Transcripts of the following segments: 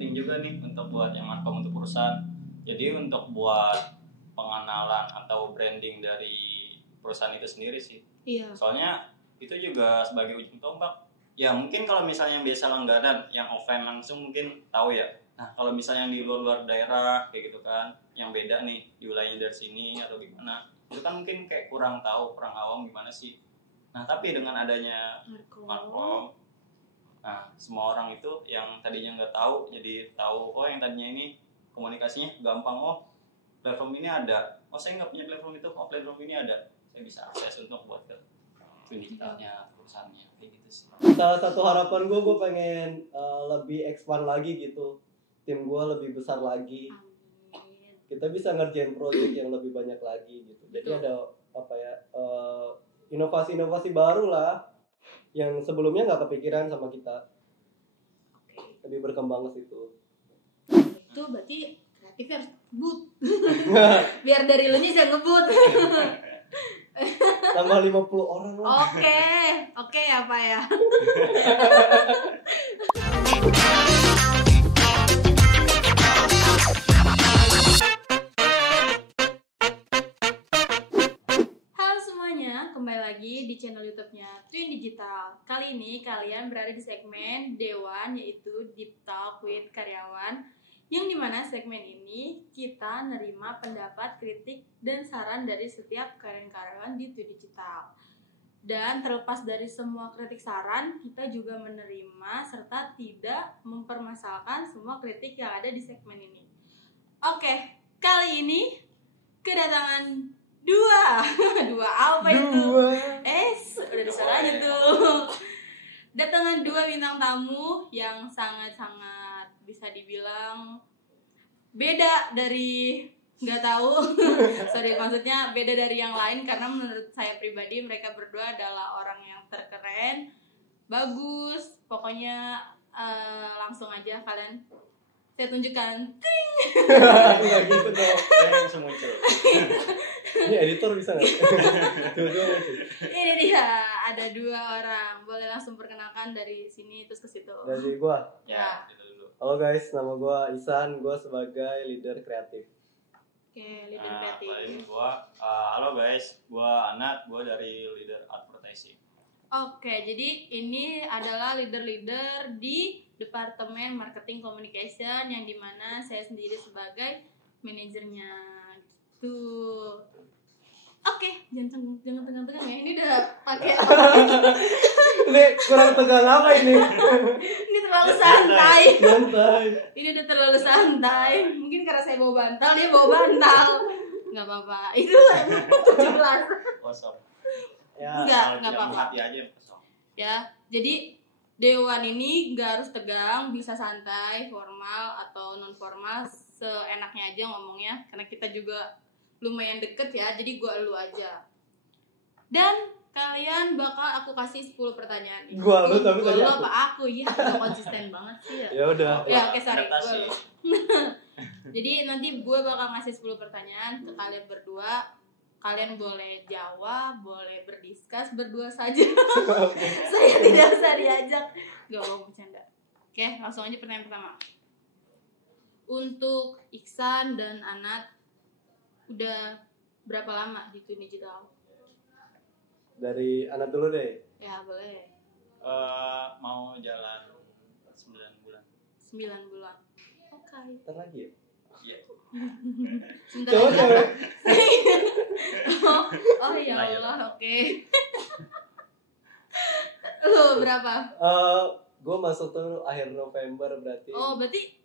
penting juga nih untuk buat yang markom untuk perusahaan. Jadi untuk buat pengenalan atau branding dari perusahaan itu sendiri sih. Iya. Soalnya itu juga sebagai ujung tombak. Ya mungkin kalau misalnya yang biasa langganan, yang offline langsung mungkin tahu ya. Nah kalau misalnya yang di luar daerah kayak gitu kan, yang beda nih di wilayahnya dari sini atau gimana, itu kan mungkin kayak kurang tahu, kurang awam gimana sih. Nah tapi dengan adanya markom, nah semua orang itu yang tadinya nggak tahu jadi tahu. Oh yang tadinya ini komunikasinya gampang, oh platform ini ada, oh saya nggak punya platform itu, oh platform ini ada, saya bisa akses untuk buat ke digitalnya perusahaannya kayak gitu sih. Salah satu harapan gue pengen lebih expand lagi gitu, tim gue lebih besar lagi. Amin. Kita bisa ngerjain project yang lebih banyak lagi gitu. Jadi ada apa ya, inovasi-inovasi baru lah yang sebelumnya nggak kepikiran sama kita. Oke. Lebih berkembang ke situ. Itu berarti kreatifnya harus ngebut. Biar dari lu nya bisa ngebut. Tambah 50 orang lah. Oke apa ya? Halo semuanya, kembali lagi di channel YouTube-nya Twin Digital. Kali ini kalian berada di segmen Dewan, yaitu Deep Talk with Karyawan, yang dimana segmen ini kita nerima pendapat, kritik, dan saran dari setiap karyawan di Twin Digital. Dan terlepas dari semua kritik saran, kita juga menerima serta tidak mempermasalahkan semua kritik yang ada di segmen ini. Oke, kali ini kedatangan dua apa itu? Udah disana aja tuh. Datangan dua bintang tamu yang sangat-sangat bisa dibilang beda dari, nggak tahu, sorry maksudnya beda dari yang lain, karena menurut saya pribadi mereka berdua adalah orang yang terkeren, bagus, pokoknya langsung aja kalian saya tunjukkan. Ting. Nggak gitu dong. Saya langsung muncul. Ini editor bisa nggak? Dua-dua muncul. Ini dia, ada dua orang. Boleh langsung perkenalkan dari sini terus ke situ. Dari gua. Ya, itu dulu. Halo guys, nama gua Isan. Gua sebagai leader kreatif. Oke, leader Nah, kreatif. paling halo guys, gua Anat, gua dari leader advertising. Oke, jadi ini adalah leader-leader di Departemen Marketing Communication, yang dimana saya sendiri sebagai manajernya gitu. Oke, jangan tegang-tegang ya. Ini udah pakai Ini kurang tegang apa ini? ini terlalu santai. Santai. Ini udah terlalu santai. Mungkin karena saya bawa bantal, dia bawa bantal. Nggak apa-apa. Itu 17. Kosong. Ya, Nggak Kalau tidak apa-apa. hati aja kosong. Ya, jadi Dewan ini nggak harus tegang, bisa santai, formal atau non formal, seenaknya aja ngomongnya, karena kita juga lumayan deket ya, jadi gua elu aja. Dan kalian bakal aku kasih 10 pertanyaan. Gua lu, tapi Gua tadi lu aku. apa aku? Ya, udah konsisten banget sih ya. Ya udah. Ya, oke, sorry, Adaptasi. gua lu. Jadi nanti gue bakal ngasih 10 pertanyaan ke kalian berdua. Kalian boleh jawab, boleh berdiskus berdua saja. Saya tidak usah diajak. Gak mau bercanda. Oke, langsung aja pertanyaan pertama. Untuk Iksan dan Anat, udah berapa lama di Twin Digital? Dari anak dulu deh. Ya, boleh. Mau jalan 9 bulan. 9 bulan. Oke. Ntar lagi ya. Iya. Sebentar Coba aja. coba. Oh ya Lanjut. Allah, oke. Lu berapa? Gue masuk tuh akhir November berarti. Oh, berarti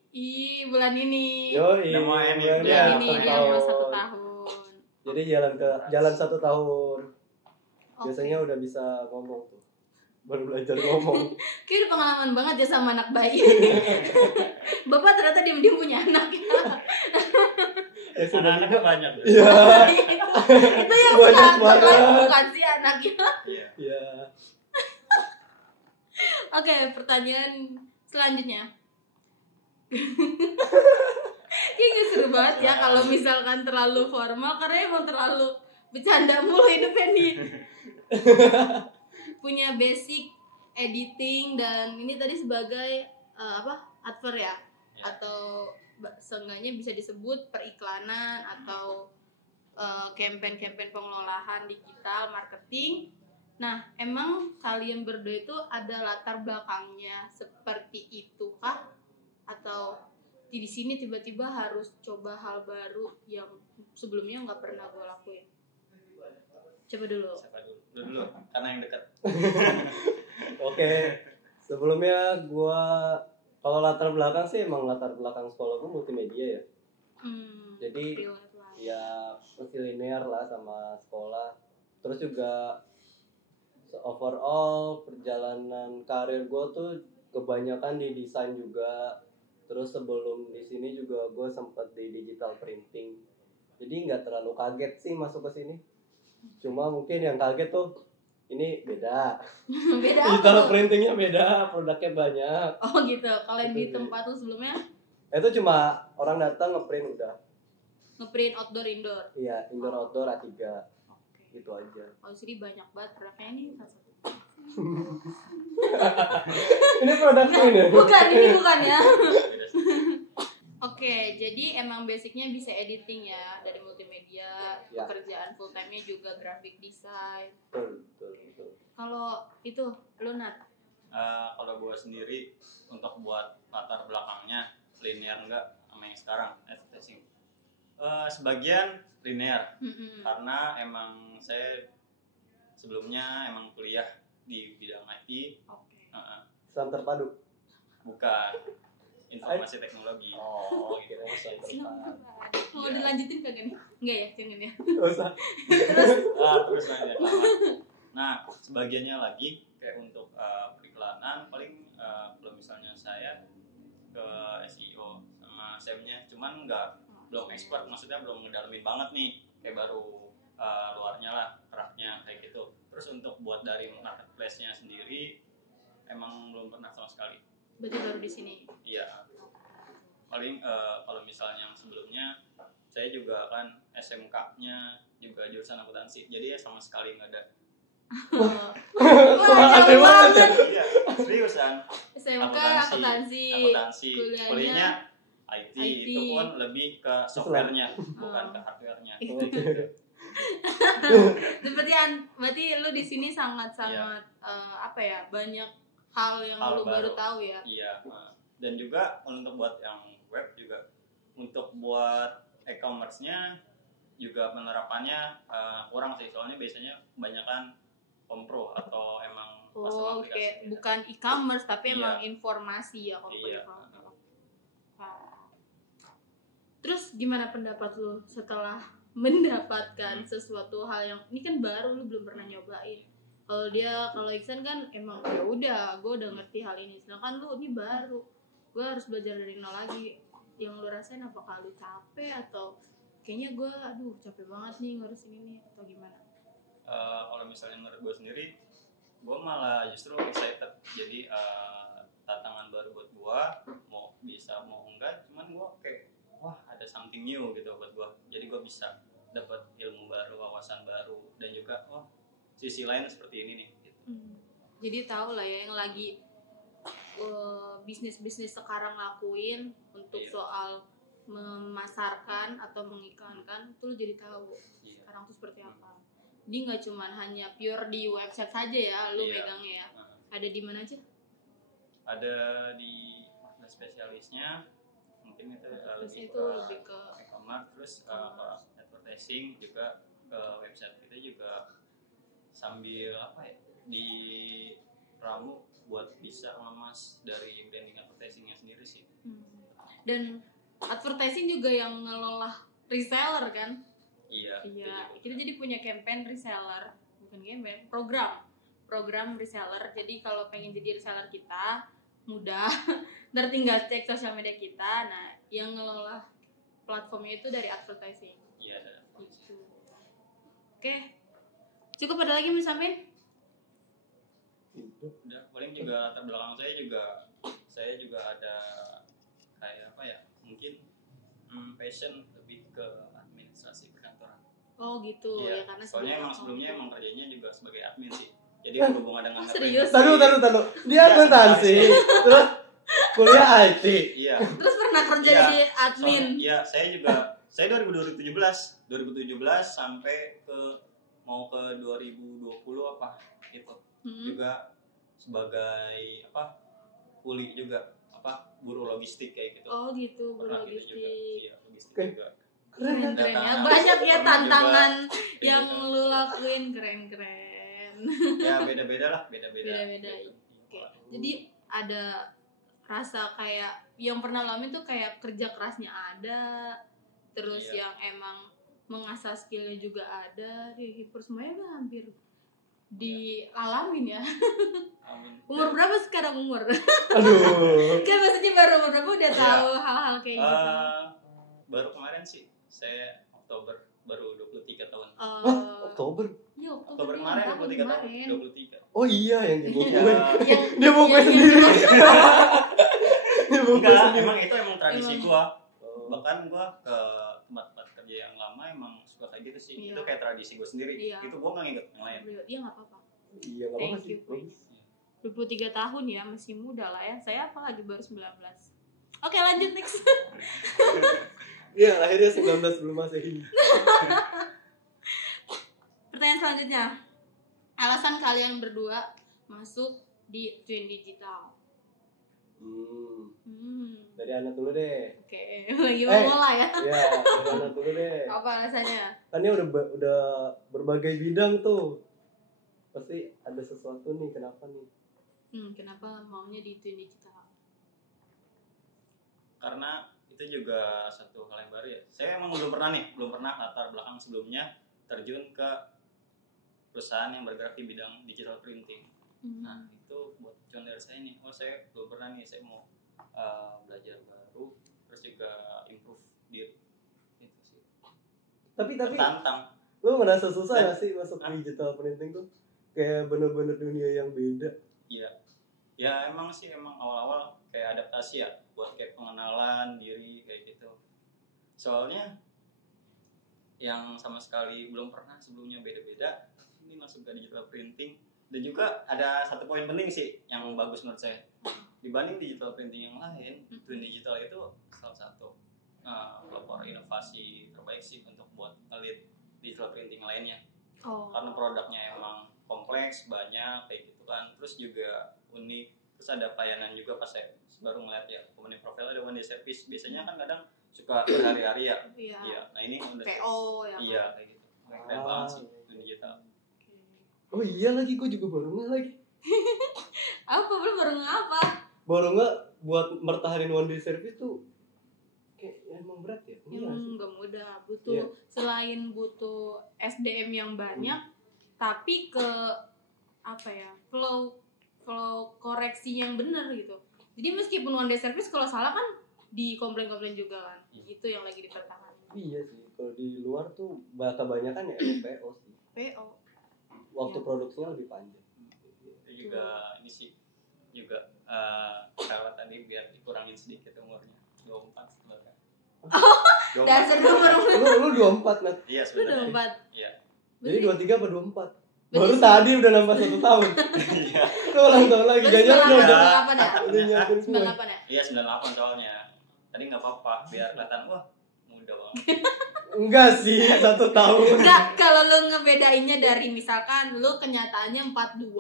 bulan ini. Yoi. Udah mau end Bulan ya? Bulan ini satu dia mau 1 tahun. tahun. Jadi jalan 1 tahun. Oke. Biasanya udah bisa ngomong tuh. Baru belajar ngomong. Kayak udah pengalaman banget ya sama anak bayi. Bapak ternyata diam-diam punya anak ya. Ya sudah Anak-anaknya banyak ya? Iya. Itu yang Banyak bukan banget. bukan sih anaknya. Iya. Iya. Oke, pertanyaan selanjutnya. Kayaknya seru banget ya kalau misalkan terlalu formal, karena emang terlalu bercanda mulu hidupnya nih. Punya basic editing, dan ini tadi sebagai adver ya. Ya. atau seenggaknya bisa disebut periklanan atau campaign-campaign pengelolaan digital marketing. Nah, emang kalian berdua itu ada latar belakangnya seperti itu kah? Atau di sini tiba-tiba harus coba hal baru yang sebelumnya nggak pernah gue lakuin? Coba dulu. Siapa dulu? Karena yang dekat. Oke, sebelumnya gue kalau latar belakang sih emang latar belakang sekolah gue multimedia ya. Jadi ya masih linear lah sama sekolah. Terus juga overall perjalanan karir gue tuh kebanyakan di desain juga. Terus sebelum di sini juga gue sempat di digital printing. Jadi nggak terlalu kaget sih masuk ke sini. Cuma mungkin yang kaget tuh ini beda. Beda digital apa? Printingnya beda, produknya banyak. Oh gitu. Kalau yang di tempat lu sebelumnya? Itu cuma orang datang ngeprint udah. Ngeprint outdoor indoor. Iya, indoor outdoor A3. Oke. Gitu aja. Kalau sini banyak banget produknya ini satu. Ini produk ini. Bukan, ini bukan ya. Oke, jadi emang basicnya bisa editing ya dari multimedia, Ya. pekerjaan full time-nya juga graphic design. Betul. Kalau itu lu Nat? Kalau gue sendiri untuk buat latar belakangnya linear enggak sama yang sekarang advertising. Sebagian linear karena emang saya sebelumnya emang kuliah di bidang IT. Oke. Saham terpadu. Bukan informasi teknologi. Oh, kira terpadu. Mau dilanjutin kagak nih? Enggak ya, jangan ya. Usah. Terus lanjut. Nah, sebagiannya lagi kayak untuk periklanan paling kalau misalnya saya ke SEO sama SEM-nya, cuman belum expert, maksudnya belum ngedalamin banget nih, kayak baru luarnya lah, keraknya kayak gitu. Terus untuk buat dari marketplace-nya sendiri emang belum pernah sama sekali. Berarti baru di sini. Iya. Paling kalau misalnya yang sebelumnya saya juga kan SMK-nya juga jurusan akuntansi, jadi ya sama sekali nggak ada. Wah, jauh banget. Iya, seriusan. SMK akuntansi. Kuliahnya IT, itu pun lebih ke softwarenya, bukan ke hardwarenya. Berarti lu di sini sangat-sangat banyak hal yang lu baru tahu ya. Iya. Dan juga untuk buat yang web juga, untuk buat e-commerce-nya juga penerapannya kurang sih, soalnya biasanya kebanyakan kompro atau emang custom aplikasi. Oke, bukan e-commerce tapi Iya. emang informasi ya kompro. Iya. Terus gimana pendapat lu setelah mendapatkan sesuatu hal yang ini kan baru, lu belum pernah nyobain. Kalau Iksan kan emang ya udah, gue udah ngerti hal ini. Sedangkan lu ini baru, gue harus belajar dari nol lagi. Yang lu rasain apakah lu capek atau kayaknya gue capek banget nih ngurusin ini atau gimana? Kalau misalnya menurut gue sendiri, gue malah justru excited. Jadi tantangan baru buat gue, mau enggak, cuman gue kayak wah ada something new gitu buat gue. Jadi gue bisa dapat ilmu baru, wawasan baru, dan juga sisi lain seperti ini nih. Gitu. Jadi tahu lah ya yang lagi bisnis sekarang lakuin untuk soal memasarkan atau mengiklankan itu lu jadi tahu sekarang tuh seperti apa. Jadi nggak cuma hanya pure di website saja ya lu megangnya ya. Ada di mana aja? Ada di spesialisnya, mungkin itu lebih ke e-commerce, terus ke advertising juga, ke website kita juga sambil di ramu buat bisa ngemas dari branding advertisingnya sendiri sih. Dan advertising juga yang ngelola reseller kan? Iya. Kita jadi punya campaign reseller, bukan campaign, program reseller. Jadi kalau pengen jadi reseller kita mudah, ntar tinggal cek sosial media kita. Nah, yang ngelola platformnya itu dari advertising. Iya, dari advertising. Gitu. Oke, cukup ada lagi mau sampein? Udah, paling juga latar belakang saya juga ada kayak mungkin passion lebih ke administrasi perkantoran. Oh gitu ya, karena soalnya emang sebelumnya emang kerjanya juga sebagai admin sih. Jadi berhubungan dengan serius? Taruh. Dia akuntansi. Terus Kuliah IT. Iya. Terus pernah kerja Iya, jadi admin. Iya, saya 2017 sampai ke mau ke 2020 apa gitu. Juga sebagai kuli juga buruh logistik kayak gitu. Oh gitu, Pernah gitu logistik. juga. Iya, logistik Oke. juga. Keren ya. Datang. Banyak ya Pernah tantangan juga. yang Gitu. lu lakuin, keren. Ya beda-beda lah, beda-beda. Beda-beda. Gitu. Oke. Jadi ada rasa kayak yang pernah alamin tuh kayak kerja kerasnya ada, terus Iya. yang emang mengasah skillnya juga ada. Semuanya udah hampir dialamin ya. Amin. Umur berapa sekarang umur? Aduh. Kan maksudnya baru umur berapa udah Iya. tahu hal-hal kayak gitu. Baru kemarin sih saya Oktober baru 23 tahun. Oktober. Iya, Oktober kemarin 23 tahun. 23. Oh iya yang dibukuin. Yang Dia bukuin sendiri. Dia bukuin Enggak, sendiri. emang tradisi Emang. gua. Oh. Bahkan gua ke tempat-tempat kerja yang lama emang suka kayak gitu sih. Iya. Itu kayak tradisi gua sendiri. Iya. Itu gua nggak ngikut yang lain. Iya nggak apa-apa. Iya enggak apa-apa Thank sih. you, Prince. 23 tahun ya, masih muda lah ya. Saya apalagi baru 19. Oke, lanjut next. Iya, akhirnya 19 belum Masehi. Pertanyaan selanjutnya. Alasan kalian berdua masuk di Twin Digital. Dari anak dulu deh. Oke, lagi mau mulai ya. Iya, dari anak dulu deh. Apa alasannya? Kan ini udah berbagai bidang tuh. Pasti ada sesuatu nih, kenapa nih? Kenapa maunya di Twin Digital? Karena itu juga satu hal yang baru ya. Saya emang belum pernah latar belakang sebelumnya terjun ke perusahaan yang bergerak di bidang digital printing. Nah, itu buat cuan dari saya nih. Saya belum pernah nih, saya mau belajar baru, terus juga improve diri. Itu sih. Tapi Tertantang. lu ngerasa susah gak sih masuk digital printing tuh? Kayak bener-bener dunia yang beda. Iya. Ya emang awal-awal kayak adaptasi ya, buat kayak pengenalan diri kayak gitu. Soalnya yang sama sekali belum pernah sebelumnya beda-beda, ini masuk ke digital printing. Dan juga ada satu poin penting sih yang bagus menurut saya. Dibanding digital printing yang lain, Twin Digital itu salah satu pelopor inovasi terbaik sih untuk buat ngelit digital printing lainnya. Karena produknya emang kompleks, banyak kayak gitu kan. Terus juga unik. Terus ada pelayanan juga pas saya baru ngeliat ya, company profile ada one day service. Biasanya kan kadang suka berhari-hari ya. Iya. Nah ini udah PO ya. Iya kayak gitu. Keren banget sih Twin Digital. Oh iya lagi, gue juga baru nggak lagi. Apa belum baru ngapa? Baru nggak buat mertahanin one day service tuh kayak emang berat ya. Nggak mudah, butuh selain butuh SDM yang banyak, tapi ke flow koreksi yang benar gitu. Jadi meskipun one day service kalau salah kan di komplain juga kan. Itu yang lagi dipertahankan. Iya sih, kalau di luar tuh kebanyakan ya PO sih. PO. Waktu produksinya lebih panjang. Itu juga ini sih juga kalau tadi biar dikurangin sedikit umurnya 24 sebenarnya. Dasar Lu 24 Nat. Iya sebenarnya. 24. Iya. Jadi 23 apa 24? Baru tadi udah nambah 1 tahun. Iya. Itu ulang tahun lagi. Jangan udah 98 ya? udah nyiapin semua. 98 ya? Iya 98 soalnya. Tadi nggak apa-apa biar kelihatan wah muda banget. Enggak sih, 1 tahun. Enggak, kalau lu ngebedainnya dari misalkan lu kenyataannya 42,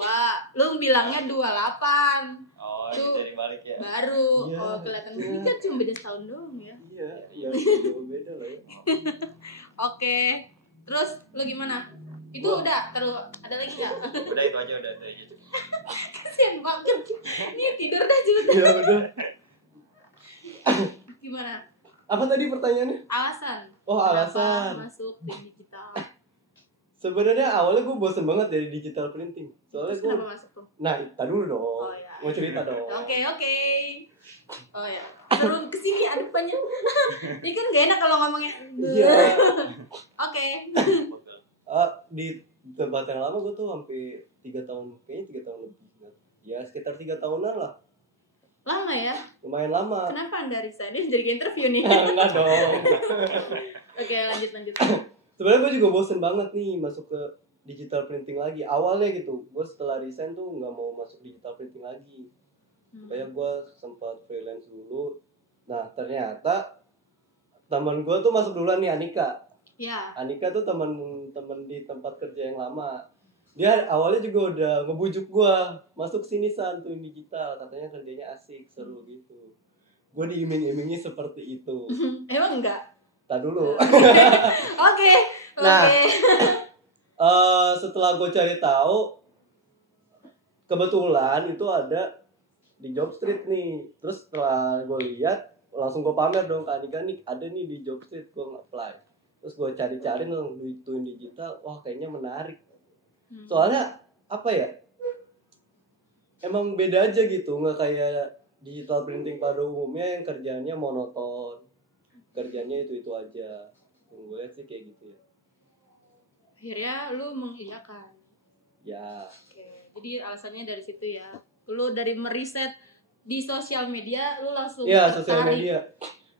lu bilangnya 28. Oh, itu dibalik ya. Baru, Iya. kelihatan ini kan cuma beda setahun doang ya. Iya, beda lah ya. Oke, terus lu gimana? Itu udah, terus ada lagi nggak? Udah itu aja. Kasian banget. Ini tidur dah juga. Ya udah. Gimana? Apa tadi pertanyaannya? Alasan. Oh, alasan. Kenapa masuk di digital? Sebenarnya awalnya gue bosen banget dari digital printing. Soalnya Terus gue. kenapa masuk tuh? Nah, tadi dulu dong. Oh, ya. Mau cerita dong. Oke. Oh ya. Turun ke sini depannya. Ini kan gak enak kalau ngomongnya. Iya. Oke. Di tempat yang lama gue tuh hampir 3 tahun, kayaknya 3 tahun lebih. Ya sekitar 3 tahunan lah. Lama ya? Lumayan lama. Kenapa Anda resign? Ini jadi interview nih. Enggak dong. Oke, lanjut. Sebenarnya gue juga bosen banget nih masuk ke digital printing lagi. Awalnya gitu, gue setelah resign tuh nggak mau masuk digital printing lagi. Kayak gue sempat freelance dulu. Nah ternyata teman gue tuh masuk duluan nih, Anika. Ya. Anika tuh temen di tempat kerja yang lama. Dia awalnya juga udah ngebujuk gue masuk sini San, tuh digital, katanya kerjanya asik, seru gitu. Gue diiming-imingi seperti itu. Emang enggak? Tak dulu. Oke. Nah, setelah gue cari tahu, kebetulan itu ada di Jobstreet nih. Terus setelah gue lihat, langsung gue pamer dong ke Anika nih, ada nih di Jobstreet, gue nge-apply. Terus gue cari-cari dong di Twin Digital, wah kayaknya menarik. Soalnya apa ya? Emang beda aja gitu, nggak kayak digital printing pada umumnya yang kerjanya monoton, kerjanya itu aja. Yang gue lihat sih kayak gitu ya. Akhirnya lu mengiyakan. Ya. Oke. Jadi alasannya dari situ ya. Lu dari meriset di sosial media, lu langsung Iya, sosial media.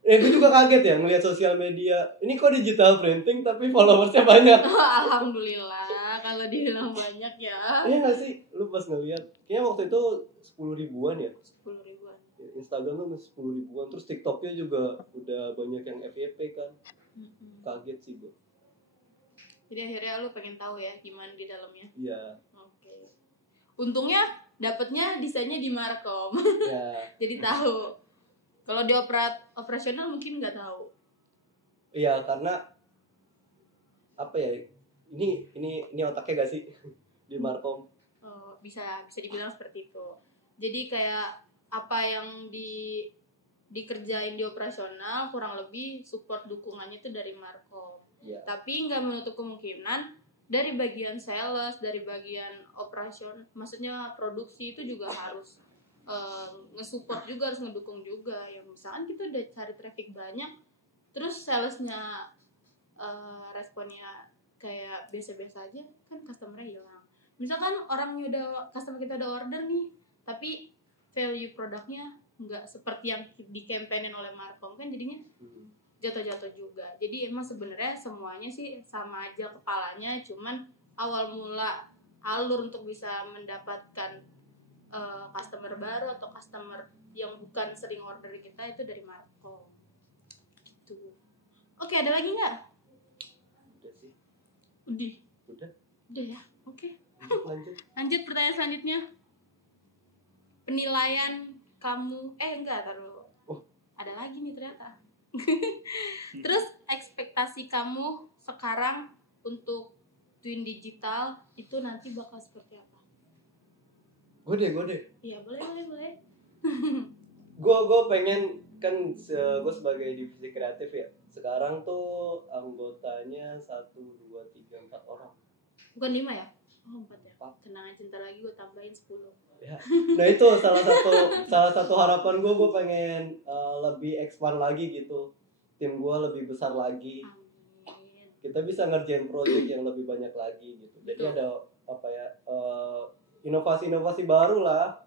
Gue juga kaget ya ngelihat sosial media. Ini kok digital printing tapi followersnya banyak. Alhamdulillah kalau dibilang banyak ya. Iya nggak sih? Lu pas ngelihat, kayaknya waktu itu 10 ribuan ya. 10 ribuan. Instagram tuh 10 ribuan. Terus TikToknya juga udah banyak yang FYP kan. Kaget sih gue. Jadi akhirnya lu pengen tahu ya gimana di dalamnya. Iya. Oke. Untungnya dapetnya desainnya di Markom. Ya. Jadi tahu. Kalau di operasional mungkin nggak tahu. Iya, karena apa ya? Ini otaknya gak sih di Markom? Oh, bisa dibilang seperti itu. Jadi kayak apa yang dikerjain di operasional kurang lebih support dukungannya itu dari Markom. Iya. Tapi nggak menutup kemungkinan dari bagian sales, dari bagian operation, maksudnya produksi itu juga harus nge-support juga, harus ngedukung juga. Ya misalkan kita udah cari traffic banyak, terus salesnya responnya kayak biasa-biasa aja, kan customer-nya hilang. Misalkan customer kita udah order nih, tapi value produknya nggak seperti yang di campaignin oleh Markom, kan jadinya jatuh-jatuh juga. Jadi emang sebenarnya semuanya sih sama aja kepalanya, cuman awal mula alur untuk bisa mendapatkan customer baru atau customer yang bukan sering order kita itu dari Markom. Gitu. Oke, ada lagi nggak? Udah sih. Udah ya. Oke. Lanjut Pertanyaan selanjutnya. Penilaian kamu taruh. Ada lagi nih ternyata. Terus ekspektasi kamu sekarang untuk Twin Digital itu nanti bakal seperti apa? Gue deh. Iya, boleh. Gue pengen kan gue sebagai divisi kreatif ya. Sekarang tuh anggotanya 1, 2, 3, 4 orang. Bukan 5 ya? Oh 4 ya. 4. Tenang aja, ntar lagi gue tambahin 10. Ya. Nah itu salah satu harapan gue pengen lebih expand lagi gitu. Tim gue lebih besar lagi. Amin. Kita bisa ngerjain project yang lebih banyak lagi gitu. Jadi Betul. ada inovasi-inovasi baru lah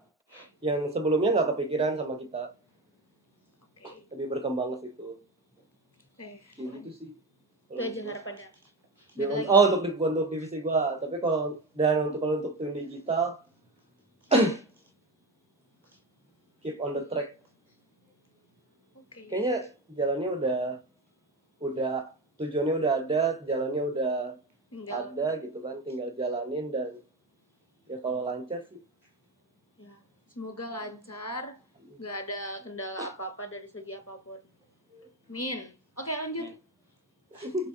yang sebelumnya nggak kepikiran sama kita. Lebih berkembang ke situ. Kayak gitu sih. itu aja harapannya. Untuk divisi gua. Tapi kalau untuk Twin Digital keep on the track. Kayaknya jalannya udah tujuannya udah ada, jalannya udah ada gitu kan, tinggal jalanin dan ya kalau lancar sih. Ya, semoga lancar, nggak ada kendala apa-apa dari segi apapun. Min. Oke, lanjut.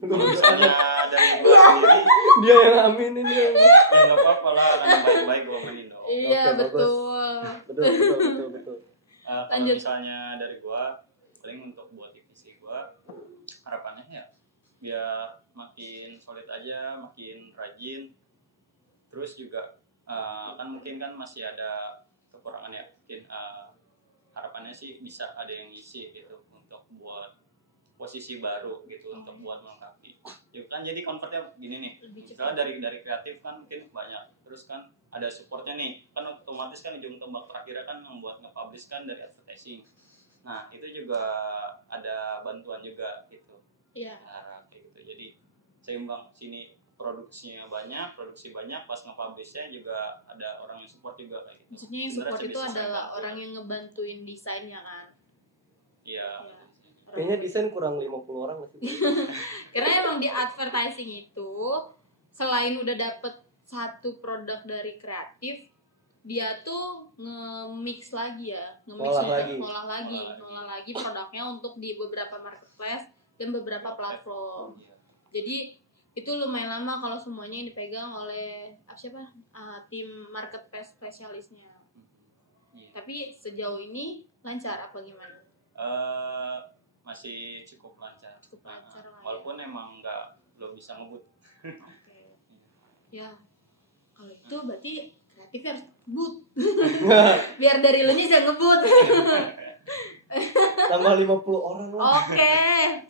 Misalnya dari gue sendiri, Dia yang aminin dia. ya nggak apa-apa lah, karena baik-baik gue amanin dong. Iya, Oke, betul. Betul. Kalau Lanjut. misalnya dari gue, paling untuk buat divisi gue, harapannya ya biar makin solid aja, makin rajin. Terus juga kan mungkin kan masih ada kekurangan ya, mungkin harapannya sih bisa ada yang ngisi gitu untuk buat posisi baru gitu, untuk buat melengkapi. Ya kan jadi convertnya gini nih, misalnya dari kreatif kan mungkin banyak, terus kan ada supportnya nih, kan otomatis kan ujung tombak terakhirnya kan membuat nge-publish kan dari advertising. Nah itu juga ada bantuan juga gitu. Iya. Kayak gitu, jadi seimbang sini produksi banyak, pas nge-publish-nya juga ada orang yang support juga kayak gitu. Maksudnya yang support itu adalah orang yang ngebantuin desainnya kan? Iya. Ya. Kayaknya desain kurang 50 orang nggak sih? Karena emang di advertising itu selain udah dapet satu produk dari kreatif, dia tuh nge-mix lagi ya, ngolah lagi produknya untuk di beberapa marketplace dan beberapa platform. Iya. Jadi itu lumayan lama kalau semuanya yang dipegang oleh tim marketplace spesialisnya. Iya. Tapi sejauh ini lancar apa gimana? Masih cukup lancar. Lah ya. Walaupun emang belum bisa ngebut. Oke. Ya, kalau itu berarti kreatifnya harus ngebut. Biar dari lu nya bisa ngebut. Tambah 50 orang lah.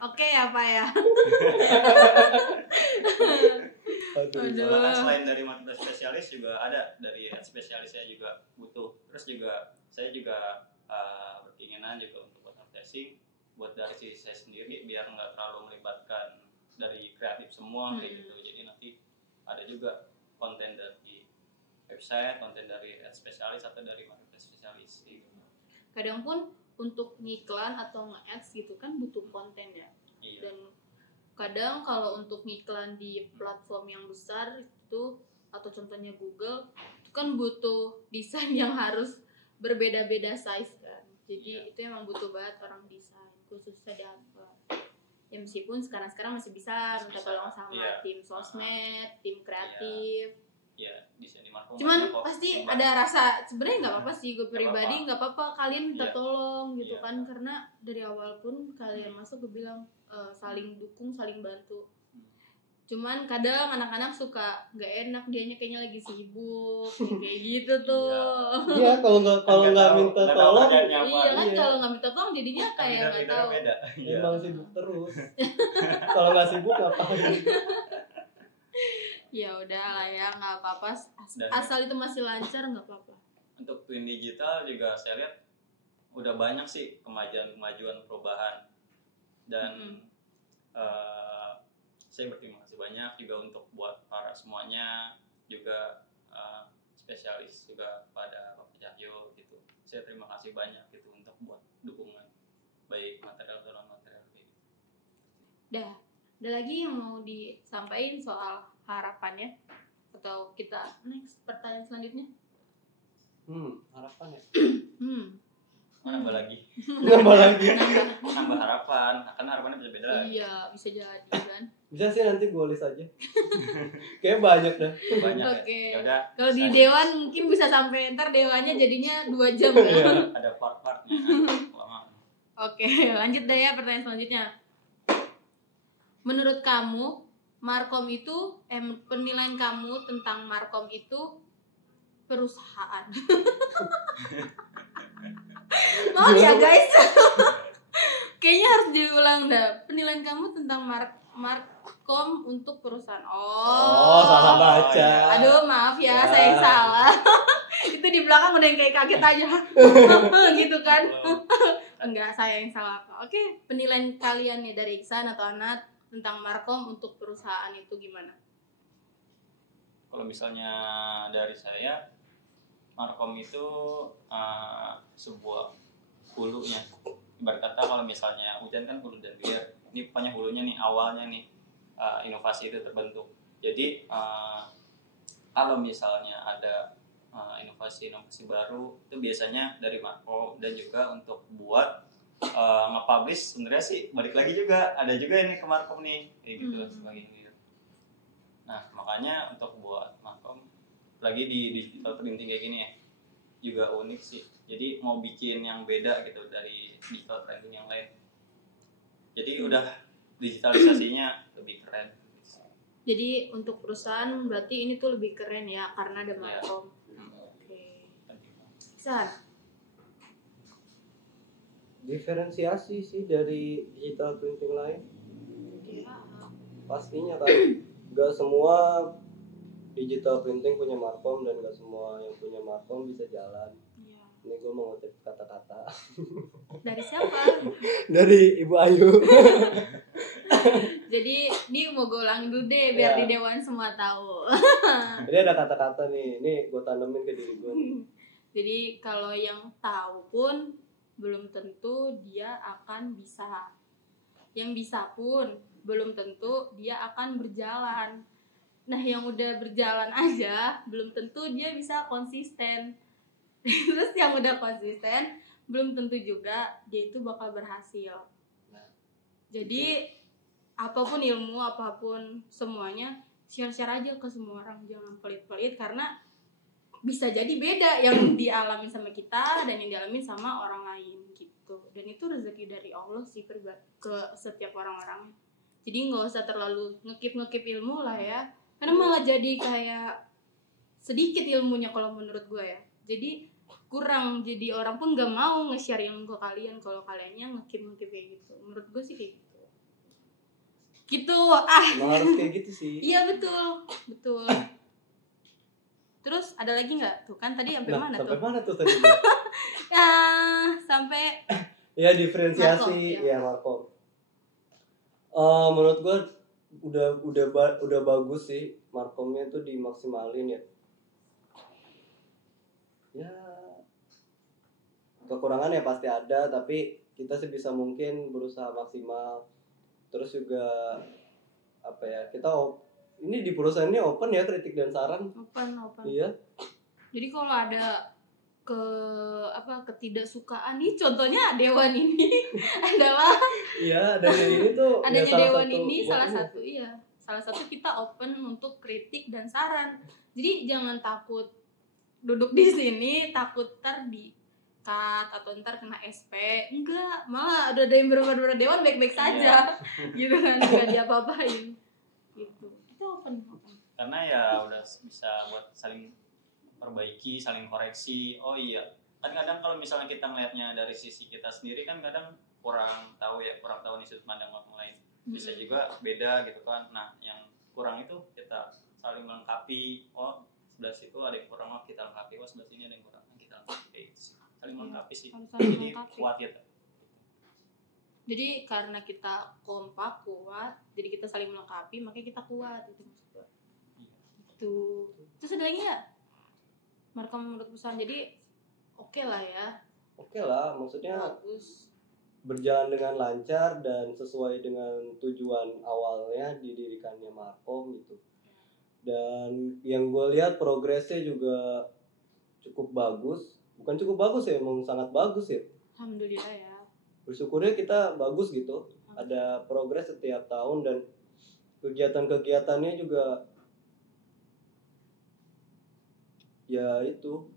Oke ya Pak ya. Aduh. Soalnya kan selain dari marketing spesialis juga ada dari spesialis saya juga butuh. Terus juga saya juga berkeinginan juga untuk buat advertising buat dari sisi saya sendiri biar nggak terlalu melibatkan dari kreatif semua kayak gitu. Jadi nanti ada juga konten dari website, konten dari ad spesialis atau dari marketing spesialis gitu. Kadang pun untuk ngiklan atau nge-ads gitu kan butuh konten ya. Iya. Dan kadang kalau untuk ngiklan di platform yang besar itu atau contohnya Google itu kan butuh desain yang harus berbeda-beda size kan. Jadi itu emang butuh banget orang desain khususnya di Adver. Ya meskipun sekarang masih bisa minta tolong sama tim sosmed, tim kreatif. Iya, desain di marketing. Cuman pasti ada rasa sebenarnya nggak apa-apa sih, gue pribadi nggak apa-apa kalian minta tolong gitu kan, karena dari awal pun kalian masuk gue bilang saling dukung, saling bantu. Cuman kadang anak-anak suka nggak enak, dianya kayaknya lagi sibuk kayak gitu tuh. Iya, kalau nggak minta tolong, iya kan kalau nggak minta tolong jadinya kayak nggak tahu. Emang sibuk terus. Kalau nggak sibuk ngapain? Ya udah lah ya, nggak apa-apa. Asal itu masih lancar nggak apa-apa. Untuk Twin Digital juga saya lihat udah banyak sih kemajuan perubahan dan saya berterima kasih banyak juga untuk buat para semuanya juga spesialis juga pada Bapak Cahyo gitu. Saya terima kasih banyak gitu untuk buat dukungan baik material dan non material gitu. Ada lagi yang mau disampaikan soal harapannya atau kita next pertanyaan selanjutnya? Harapan ya. Nambah lagi. Nambah harapan. Kan harapannya beda-beda. Iya, bisa jadi kan. Bisa sih nanti gue list aja. Kayak banyak dah. Banyak. Oke. Ya. Kalau di Dewan mungkin bisa sampai ntar Dewannya jadinya 2 jam ya. Ada part-partnya. Oke, lanjut deh ya pertanyaan selanjutnya. Menurut kamu Markom itu penilaian kamu tentang Markom itu perusahaan. Maaf ya guys. Kayaknya harus diulang dah. Penilaian kamu tentang Markom untuk perusahaan. Oh, salah baca. Aduh, maaf ya, saya yang salah. Itu di belakang udah yang kayak kaget aja. Gitu kan. Enggak, saya yang salah. Oke, penilaian kalian nih dari Iksan atau Anat tentang Markom untuk perusahaan itu gimana? Kalau misalnya dari saya, Markom itu sebuah hulunya. Ibarat kata kalau misalnya hujan kan hulu dan hilir. Ini pokoknya hulunya nih, awalnya nih inovasi itu terbentuk. Jadi kalau misalnya ada inovasi baru itu biasanya dari Markom, dan juga untuk buat nge-publish sebenarnya sih balik lagi juga ada juga ini ke Markom nih kayak gitu sebagainya. Nah makanya untuk buat Markom lagi di digital printing kayak gini ya juga unik sih. Jadi mau bikin yang beda gitu dari digital printing yang lain. Jadi udah digitalisasinya lebih keren. Jadi untuk perusahaan berarti ini tuh lebih keren ya karena ada Markom. Oke. San. Diferensiasi sih dari digital printing lain. Pastinya kan gak semua digital printing punya Markom dan gak semua yang punya Markom bisa jalan. Ini gue mau ngutip kata-kata dari siapa? dari Ibu Ayu. Jadi ini mau gue ulang dulu deh biar di Dewan semua tahu. Ini ada kata-kata nih, ini gue tanemin ke diri gue. Jadi kalau yang tahu pun belum tentu dia akan bisa. Yang bisa pun belum tentu dia akan berjalan. Nah, yang udah berjalan aja belum tentu dia bisa konsisten. Terus yang udah konsisten belum tentu juga dia itu bakal berhasil. Jadi apapun ilmu, apapun semuanya share-share aja ke semua orang, jangan pelit-pelit karena bisa jadi beda yang dialami sama kita dan yang dialami sama orang lain gitu. Dan itu rezeki dari Allah sih ke setiap orang-orang. Jadi nggak usah terlalu ngekip ilmu lah ya, karena malah jadi kayak sedikit ilmunya kalau menurut gue ya. Jadi kurang, jadi orang pun nggak mau nge-share ilmu ke kalian kalau kaliannya ngekip kayak gitu. Menurut gue sih kayak gitu. Emang harus kayak gitu sih. Iya betul. Terus ada lagi nggak tuh kan tadi sampai mana tuh? Sampai mana tuh tadi? Ya sampai ya diferensiasi Markom, ya Markom. Menurut gue udah bagus sih Markomnya tuh dimaksimalin ya. Ya kekurangan ya pasti ada, tapi kita sebisa mungkin berusaha maksimal. Terus juga apa ya, kita ini di perusahaan ini open ya kritik dan saran. Open. Iya. Jadi kalau ada ketidaksukaan nih, contohnya Dewan ini adalah iya, dari ini tuh adanya Dewan ini salah satu kita open untuk kritik dan saran. Jadi jangan takut duduk di sini takut ntar di cut atau ntar kena SP. Enggak, malah udah ada yang bener-bener Dewan baik-baik saja. Gitu kan, enggak diapa-apain gitu. Itu open. Karena ya udah bisa buat saling perbaiki, saling koreksi. Oh iya, kan kadang kalau misalnya kita melihatnya dari sisi kita sendiri kan kadang kurang tahu nih sudut pandang orang lain. Bisa juga beda gitu kan. Nah, yang kurang itu kita saling melengkapi. Oh, sebelah situ ada yang kurang, oh kita lengkapi. Oh, sebelah sini ada yang kurang, kita lengkapi. Kayak gitu sih. Saling melengkapi sih. Jadi kuat ya. Jadi karena kita kompak kuat, jadi kita saling melengkapi, makanya kita kuat itu maksud gue. Itu. Terus ada lagi nggak? Markom menurut perusahaan, jadi oke lah ya. Oke lah, maksudnya bagus. Berjalan dengan lancar dan sesuai dengan tujuan awalnya didirikannya Markom gitu. Dan yang gue lihat progresnya juga cukup bagus. Bukan cukup bagus ya, emang sangat bagus ya. Alhamdulillah ya. Bersyukurnya kita bagus gitu. Ada progres setiap tahun dan kegiatan-kegiatannya juga ya itu.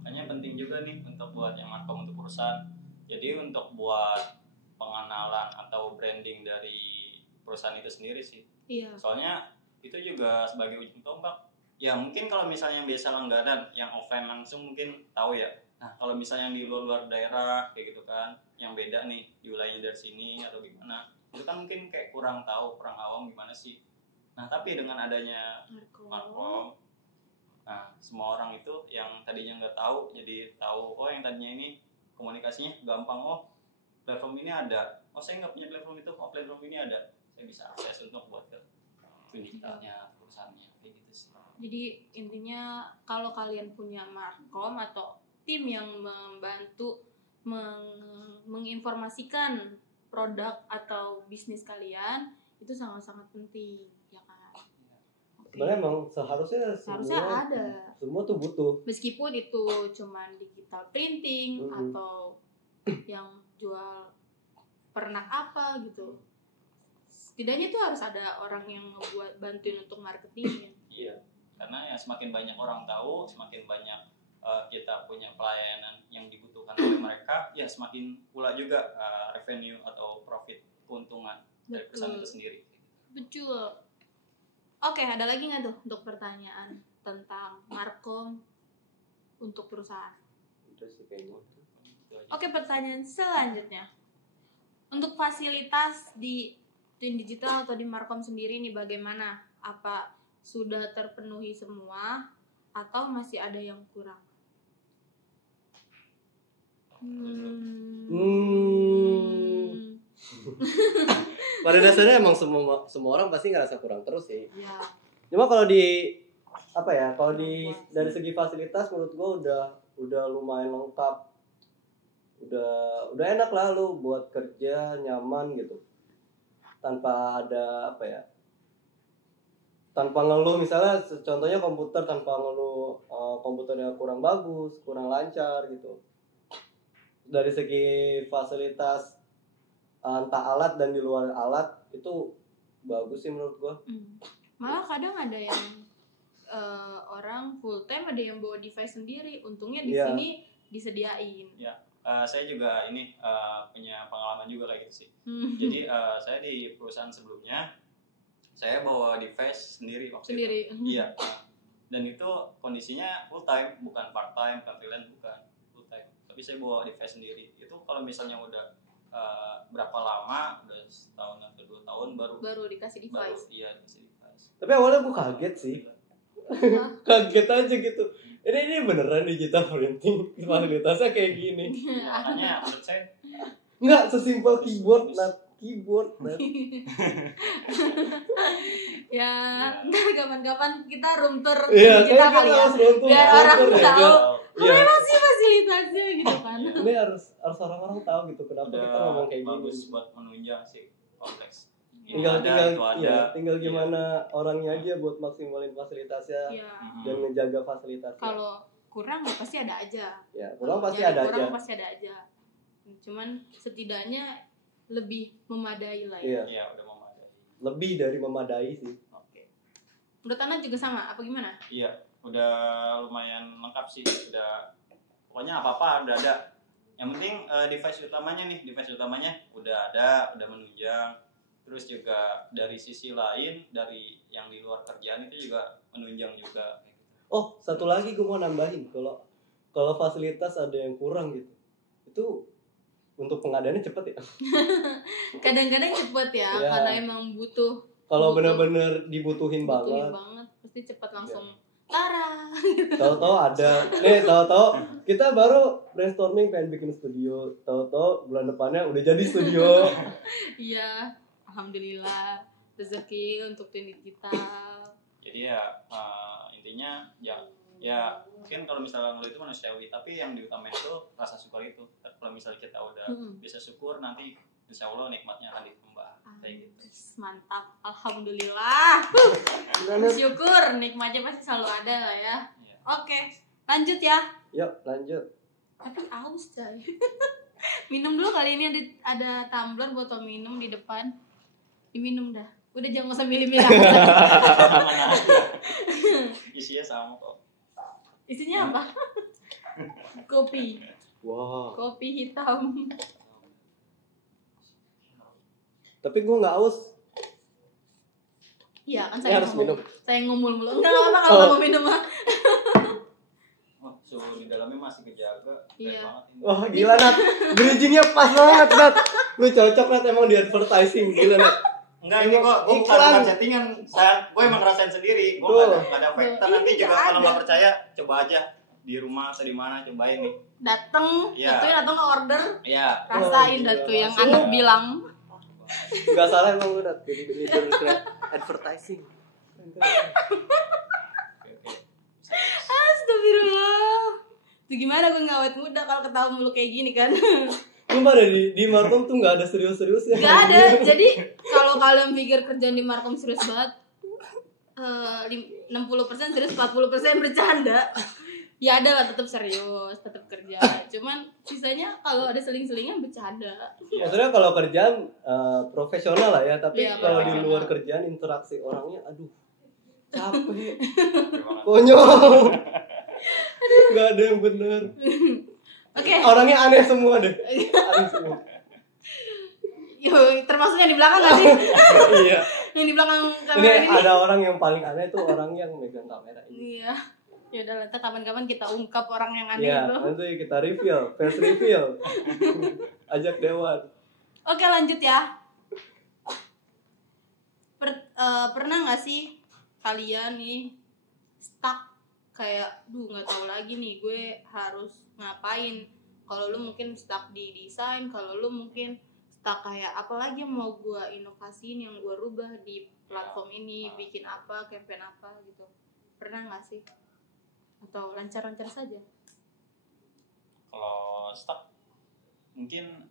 Makanya penting juga nih untuk buat yang Markom untuk perusahaan. Jadi untuk buat pengenalan atau branding dari perusahaan itu sendiri sih. Iya. Soalnya itu juga sebagai ujung tombak. Ya mungkin kalau misalnya yang biasa langganan, yang offline langsung mungkin tahu ya. Nah kalau misalnya yang di luar daerah kayak gitu kan, yang beda nih di wilayahnya dari sini atau gimana, itu kan mungkin kayak kurang tahu, kurang awam gimana sih. Nah tapi dengan adanya Markom, nah semua orang itu yang tadinya nggak tahu jadi tahu. Oh yang tadinya ini komunikasinya gampang, oh platform ini ada, oh saya nggak punya platform itu, oh platform ini ada, saya bisa akses untuk buat ke digitalnya perusahaannya kayak gitu sih. Jadi intinya kalau kalian punya Markom atau tim yang membantu menginformasikan produk atau bisnis kalian, itu sangat-sangat penting ya kan. Sebenarnya emang seharusnya ada. Semua tuh butuh. Meskipun itu cuman digital printing atau yang jual pernak apa gitu. Setidaknya tuh harus ada orang yang ngebuat bantuin untuk marketingnya. Iya. Karena ya semakin banyak orang tahu, semakin banyak kita punya pelayanan yang dibutuhkan oleh mereka, ya semakin pula juga revenue atau profit keuntungan dari perusahaan itu sendiri. Betul. Oke, ada lagi nggak tuh untuk pertanyaan tentang Markom untuk perusahaan? Oke, pertanyaan selanjutnya. Untuk fasilitas di Twin Digital atau di Markom sendiri nih bagaimana? Apa sudah terpenuhi semua atau masih ada yang kurang? pada dasarnya emang semua orang pasti ngerasa kurang terus sih. Ya. Cuma kalau di kalau dari segi fasilitas menurut gue udah lumayan lengkap. Udah enak lah lu buat kerja nyaman gitu. Tanpa ada tanpa ngeluh, misalnya contohnya komputer, tanpa ngeluh komputernya kurang bagus, kurang lancar gitu. Dari segi fasilitas entah alat dan di luar alat itu bagus sih menurut gua. Malah kadang ada yang orang full time, ada yang bawa device sendiri. Untungnya di sini disediain. Ya, saya juga punya pengalaman juga kayak gitu sih. Jadi saya di perusahaan sebelumnya saya bawa device sendiri waktu itu. Iya. Dan itu kondisinya full time, bukan part time, bukan freelance, bukan full time. Tapi saya bawa device sendiri. Itu kalau misalnya udah berapa lama, udah setahun atau 2 tahun baru dikasih device. Dikasih device. Tapi awalnya gue kaget sih. Kaget aja gitu. Ini beneran digital printing fasilitasnya kayak gini. Makanya menurut saya nggak sesimpel keyboard. Ya, ntar kapan-kapan kita room tour kita kali ya, biar orang tahu apa sih fasilitasnya gitu kan. Ini harus orang-orang tahu gitu kenapa kita ngomong kayak gini. Bagus buat menunjang sih kompleks. Tinggal gimana orangnya aja buat maksimalin fasilitasnya dan menjaga fasilitasnya. Kalau kurang ya pasti ada aja. Ya, kurang pasti ada aja. Cuman setidaknya lebih memadai lah ya. Iya, udah memadai. Lebih dari memadai sih. Oke. Menurut Anda juga sama apa gimana? Iya, udah lumayan lengkap sih. Pokoknya apa-apa udah ada. Yang penting device utamanya udah ada, udah menunjang. Terus juga dari sisi lain, dari yang di luar kerjaan itu juga menunjang juga. Oh, satu lagi gue mau nambahin, kalau fasilitas ada yang kurang gitu, itu untuk pengadaannya cepet ya. Kadang-kadang cepet ya, karena emang butuh. Kalau benar-benar dibutuhin banget, pasti cepet langsung. Tara. Tahu-tahu ada, tahu-tahu kita baru brainstorming pengen bikin studio, tahu-tahu bulan depannya udah jadi studio. Iya. Alhamdulillah rezeki untuk Twin Digital. Jadi intinya ya mungkin kalau misalnya ngeluh itu manusiawi, tapi yang diutamain itu rasa syukur itu. Kalau misalnya kita udah bisa syukur, nanti insya Allah nikmatnya akan ditambah kayak gitu. Mantap, alhamdulillah. Syukur nikmatnya pasti selalu ada lah ya. Oke, lanjut ya. Yuk lanjut. Tapi aus coy. Minum dulu kali ini, ada tumbler botol minum di depan. Diminum dah. Udah jangan usah milih-milih. Isinya sama kok. Isinya apa? Kopi. Wow. Kopi hitam. Tapi gue nggak aus. Iya kan saya harus minum. Saya ngomul mulu. Enggak apa-apa kalau nggak mau minum mah. Wah, suhu di dalamnya masih kejaga. Iya. Wah gila Nat, bridgingnya pas banget Nat. Lu cocok Nat emang di advertising, gila Nat. Enggak, ini gue bukan settingan, gue emang ngerasain sendiri. Gue nggak ada fakta. Nanti juga kalau nggak percaya, coba aja di rumah atau di mana, cobain nih. Dateng, tentuin atau nggak order, rasain dah tuh yang anak bilang. Gak salah emang lu Nat, jadi leader advertising. Astagfirullah. Itu gimana gue ngawet muda kalau ketawa mulu kayak gini kan? Cuma di Markom tuh nggak ada serius-seriusnya. Nggak ada. Jadi kalau kalian pikir kerjaan di Markom serius banget, 60% serius, 40% bercanda. Ya ada lah, tetap serius, tetap kerja. Cuman sisanya kalau ada seling-selingan bercanda. Maksudnya kalau kerjaan profesional lah ya, tapi kalau di luar profesional. kerjaan interaksi orangnya, aduh capek, konyol, nggak ada yang bener. Oke. Orangnya aneh semua deh. Aneh semua. Yo, termasuk yang di belakang nggak sih? Iya. Yang di belakang kamera Ini ini. ada orang yang paling aneh tuh orang yang megang kamera ini. Iya. Ya udah, nanti kapan-kapan kita ungkap orang yang aneh Iya, itu. nanti kita reveal, face reveal. Ajak Dewan. Oke, lanjut ya. Pernah nggak sih kalian nih stuck kayak, nggak tahu lagi nih gue harus ngapain? Kalau lu mungkin stuck di desain, kalau lu mungkin stuck kayak apalagi yang mau gue inovasiin, yang gue rubah di platform ini, bikin apa, campaign apa gitu. Pernah nggak sih? Atau lancar-lancar saja? Kalau stuck mungkin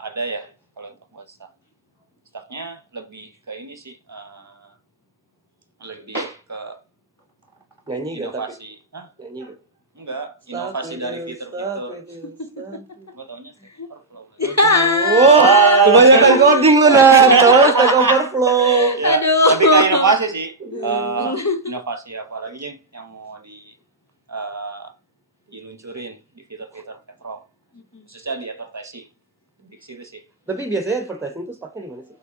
ada ya kalau untuk buat stucknya lebih ke ini sih, lebih ke Nyanyi gak tapi? inovasi. Hah? Nyanyi gak? Enggak, inovasi dari fitur-fitur. Gue taunya Stack Overflow. Kebanyakan coding lu tahu Stack Overflow. Ya, Aduh. tapi kayak inovasi sih. Inovasi apa lagi yang mau diluncurin di fitur-fitur platform, khususnya di advertising. Di situ sih. Tapi biasanya advertising tuh stucknya di mana sih?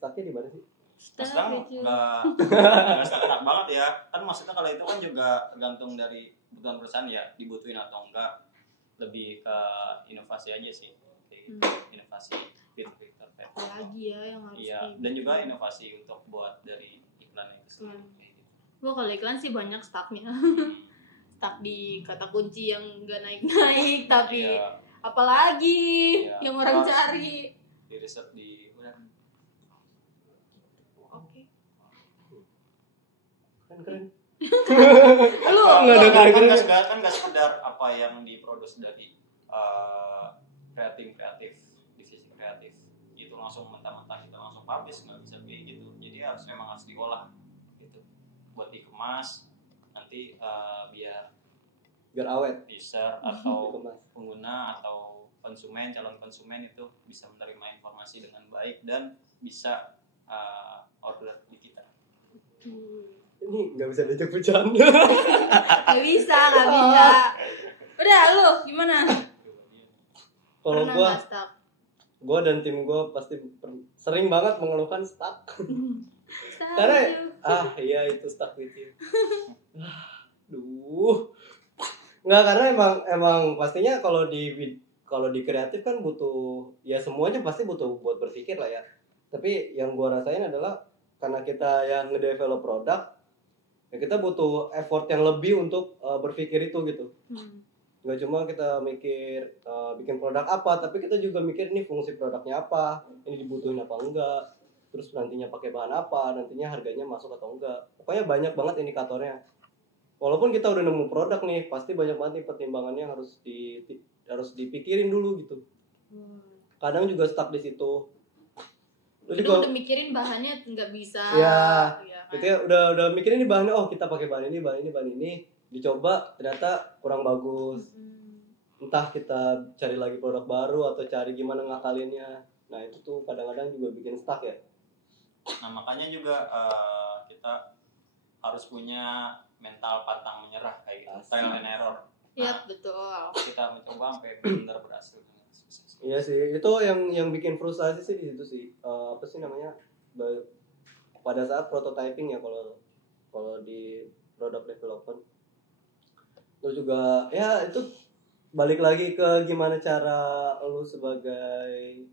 Stucknya di mana sih? Sekarang nggak stuck banget ya. Kan maksudnya kalau itu kan juga tergantung dari kebutuhan perusahaan ya, dibutuhin atau enggak. Lebih ke inovasi aja sih. Inovasi fitur-fitur platform. Lagi ya yang harus. Iya, dan juga inovasi untuk buat dari iklan itu sendiri. Kayak gitu. Wah, kalau iklan sih banyak stucknya. Stuck di kata kunci yang nggak naik-naik, tapi Iya, apalagi Iya. yang orang Harus cari. di riset di udah. Oke. Keren. Lu Kan nggak sekedar apa yang diproduksi dari kreatif divisi kreatif itu langsung mentah-mentah kita langsung publish, nggak bisa kayak gitu. Jadi memang harus diolah gitu buat dikemas nanti biar awet user atau dikemas. pengguna atau calon konsumen itu bisa menerima informasi dengan baik dan bisa order di kita. Ini nggak bisa diajak bercanda. nggak bisa. Udah, lu gimana? Kalau Pernah gua nggak stuck? dan tim gua pasti sering banget mengeluhkan stuck. Stuck Karena tuh. iya itu stuck with you. Duh. Nggak, karena emang pastinya kalau di kreatif kan butuh ya, semuanya pasti butuh buat berpikir lah ya. Tapi yang gua rasain adalah karena kita yang ngedevelop produk, ya kita butuh effort yang lebih untuk berpikir itu gitu. Nggak cuma kita mikir bikin produk apa, tapi kita juga mikir ini fungsi produknya apa, ini dibutuhin apa enggak, terus nantinya pakai bahan apa, nantinya harganya masuk atau enggak. Pokoknya banyak banget indikatornya. Walaupun kita udah nemu produk nih, pasti banyak banget nih pertimbangannya yang harus dipikirin dulu gitu. Kadang juga stuck di situ. Lu Itu juga udah mikirin bahannya nggak bisa. ya, kan? gitu ya, udah mikirin ini bahannya, oh kita pakai bahan ini, dicoba ternyata kurang bagus. Entah kita cari lagi produk baru atau cari gimana ngakalinnya. Nah itu tuh kadang-kadang juga bikin stuck ya. Nah makanya juga kita harus punya mental pantang menyerah kayak gitu, trial and error. Iya, Nah, betul. kita mencoba sampai benar berhasil dengan sukses. Iya sih, itu yang bikin frustasi sih di situ sih. Apa sih namanya? Pada saat prototyping ya, kalau di product development. Terus juga ya itu balik lagi ke gimana cara lu sebagai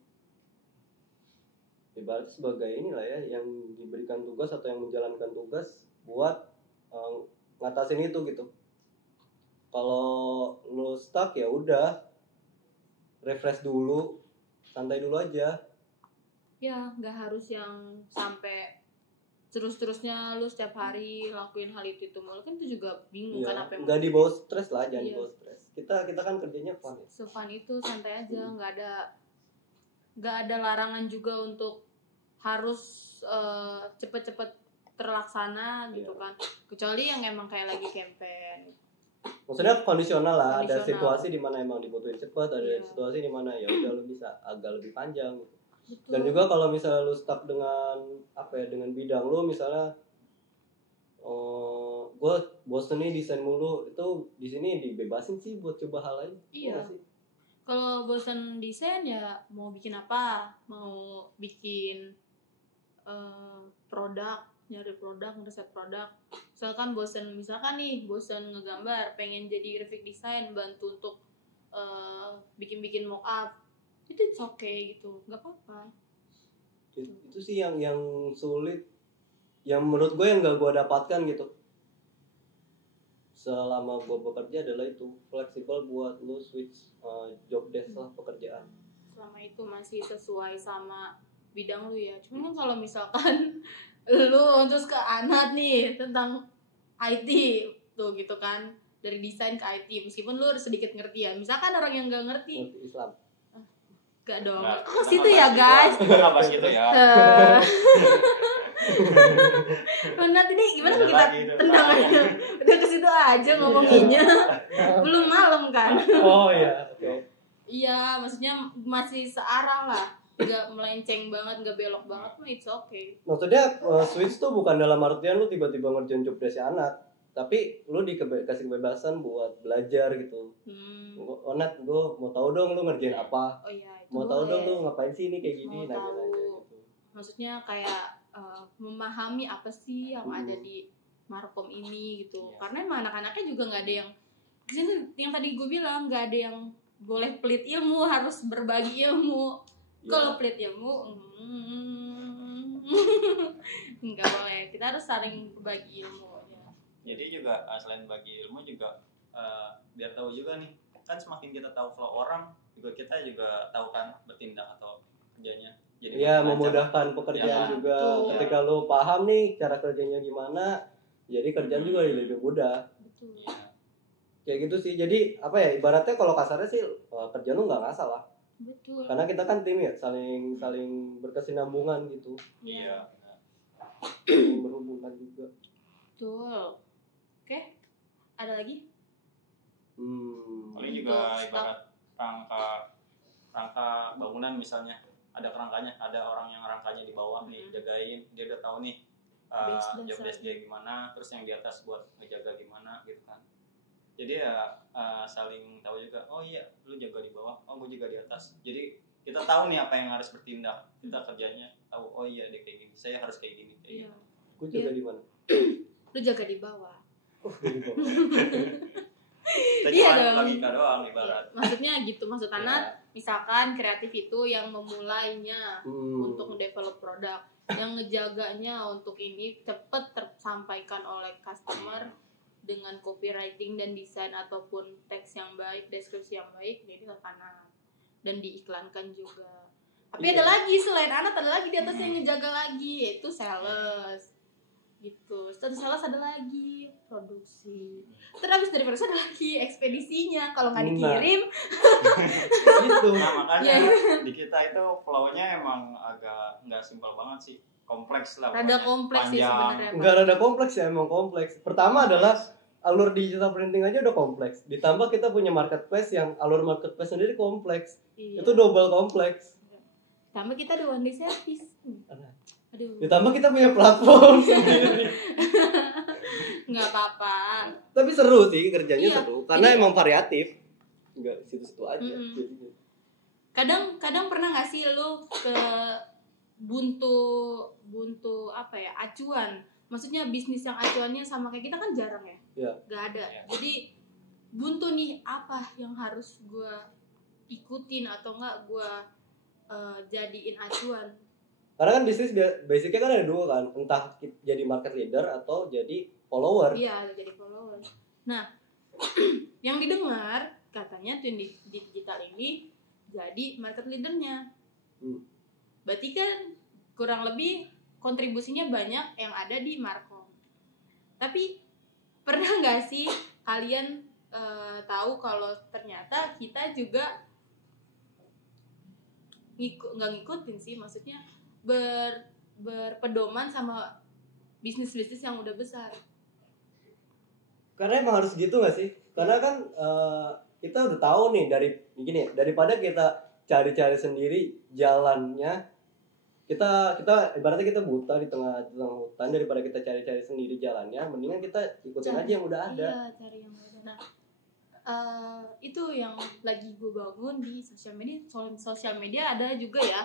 ibarat sebagai inilah ya, yang diberikan tugas atau yang menjalankan tugas buat ngatasin itu gitu. Kalau lu stuck ya udah, refresh dulu, santai dulu aja. Ya, nggak harus yang sampai terus-terusnya lu setiap hari lakuin hal itu mulu, kan itu juga bingung kan apa yang nggak dibawa stres lah, jangan Iya. dibawa stres. Kita kan kerjanya fun ya. Sefun itu santai aja, nggak ada larangan juga untuk harus cepet-cepet terlaksana gitu kan, kecuali yang emang kayak lagi campaign. Maksudnya kondisional lah, ada Kondisional. situasi di mana emang dibutuhin cepat, ada Iya. situasi di mana ya udah lu bisa agak lebih panjang gitu. Betul. Dan juga kalau misalnya lu stuck dengan dengan bidang lu, misalnya gue bosen nih desain mulu, itu di sini dibebasin sih buat coba hal lain. Iya. Nggak sih? Kalau bosan desain ya mau bikin apa? Mau bikin produk, nyari produk, ngeriset produk. Misalkan bosan ngegambar, pengen jadi graphic design, bantu untuk bikin mock up. Itu it's okay gitu, nggak apa-apa. Itu sih yang sulit, yang menurut gue yang gak gue dapatkan gitu selama gue bekerja adalah itu, fleksibel buat lu switch job desk lah, pekerjaan. sama itu masih sesuai sama bidang lu ya. Cuman kan kalau misalkan lu terus ke Anat nih tentang IT tuh gitu kan, dari desain ke IT, meskipun lu sedikit ngerti ya, misalkan orang yang nggak ngerti, Islam. gak dong, Nggak, oh kita situ nggak ya bahas guys. itu. Kita nggak bahas itu ya. Nanti nih gimana Bener kita lagi itu. tendang aja, udah ke situ aja ngomonginnya, belum malam kan? Oh iya, oke. Iya, maksudnya masih searah lah, nggak melenceng banget, nggak belok banget, mah it's okay. Maksudnya switch tuh bukan dalam artian lu tiba-tiba ngerjain job desk anak, tapi lu kasih kebebasan buat belajar gitu. Oh Nat, gue mau tahu dong lu ngerjain apa. Oh iya, itu Mau tahu boleh. dong lu ngapain sih ini kayak gini, Mau nanya-nanya tahu. gitu. Maksudnya kayak memahami apa sih yang ada di Markom ini gitu. Iya. Karena emang anak-anaknya juga nggak ada yang di sini, yang tadi gue bilang nggak ada yang boleh pelit ilmu, harus berbagi ilmu. Iya. Kalau pelit ilmu nggak boleh. Kita harus saling berbagi ilmu ya. Jadi juga selain bagi ilmu juga biar tahu juga nih, kan semakin kita tahu flow orang juga kita juga tahu kan bertindak atau kerjanya. Jadi Iya, makin lancar. memudahkan pekerjaan Ya, juga. betul. Ketika lu paham nih cara kerjanya gimana, jadi kerjaan juga lebih mudah. Betul. Iya. Kayak gitu sih. Jadi apa ya, ibaratnya kalau kasarnya sih kerjaan lu nggak ngasal lah. Betul. Karena kita kan tim ya, saling berkesinambungan gitu. Iya. Saling berhubungan juga. Betul. Oke. Ada lagi? Paling juga Untuk ibarat rangka bangunan misalnya, ada kerangkanya, ada orang yang rangkanya di bawah nih jagain, dia udah tahu nih job desk dia gimana, terus yang di atas buat ngejaga gimana gitu kan. Jadi ya saling tahu juga, oh iya lu jaga di bawah, oh gue jaga di atas. Jadi kita tahu nih apa yang harus bertindak, kita kerjanya tahu, oh iya dia kayak gini, saya harus kayak gini, kayak Iya. gini. Gue jaga di mana? Lu jaga di bawah. Di bawah. Kita Iya cuma dong. logika doang ibarat. Maksudnya gitu, maksud Anat, misalkan kreatif itu yang memulainya untuk mendevelop produk, yang ngejaganya untuk ini cepet tersampaikan oleh customer dengan copywriting dan desain ataupun teks yang baik, deskripsi yang baik, jadi Anat. Dan diiklankan juga. Tapi ada lagi, selain Anat ada lagi di atas yang ngejaga lagi, yaitu sales gitu. Setelah sales ada lagi produksi, terus dari produksi ada lagi ekspedisinya, kalau nggak dikirim Gitu. Nah makanya Iya. di kita itu flow-nya emang agak nggak simpel banget sih, kompleks lah. rada pokoknya. kompleks sih Panjang. sebenarnya. Enggak rada kompleks ya, emang kompleks. Pertama adalah alur digital printing aja udah kompleks. Ditambah kita punya marketplace yang alur marketplace sendiri kompleks. Iya. Itu double kompleks. Tambah kita ada one day service. Aduh, Ditambah kita punya platform sendiri. nggak apa-apa. Tapi seru sih kerjanya, Iya. seru karena Jadi- emang variatif. Enggak situ-situ aja. Mm-mm. jadinya. Kadang pernah nggak sih lu ke buntu apa ya, acuan? Maksudnya bisnis yang acuannya sama kayak kita kan jarang ya. Iya. Nggak ada. Iya. Jadi buntu nih apa yang harus gua ikutin atau enggak gua jadiin acuan. Karena kan bisnis basicnya kan ada dua kan, entah jadi market leader atau jadi follower. Iya, jadi follower. Nah, yang didengar katanya Twin Digital ini jadi market leadernya. Berarti kan kurang lebih kontribusinya banyak yang ada di Markom. Tapi pernah nggak sih kalian tahu kalau ternyata kita juga nggak ngikutin sih, maksudnya berpedoman sama bisnis-bisnis yang udah besar. Karena emang harus gitu gak sih? Karena kan kita udah tahu nih dari gini, daripada kita cari-cari sendiri jalannya, kita ibaratnya kita buta di tengah hutan, daripada kita cari-cari sendiri jalannya, mendingan kita ikutin aja yang udah ada. Iya, cari yang udah ada. Nah, itu yang lagi gue bangun di sosial media. Sosial media ada juga ya.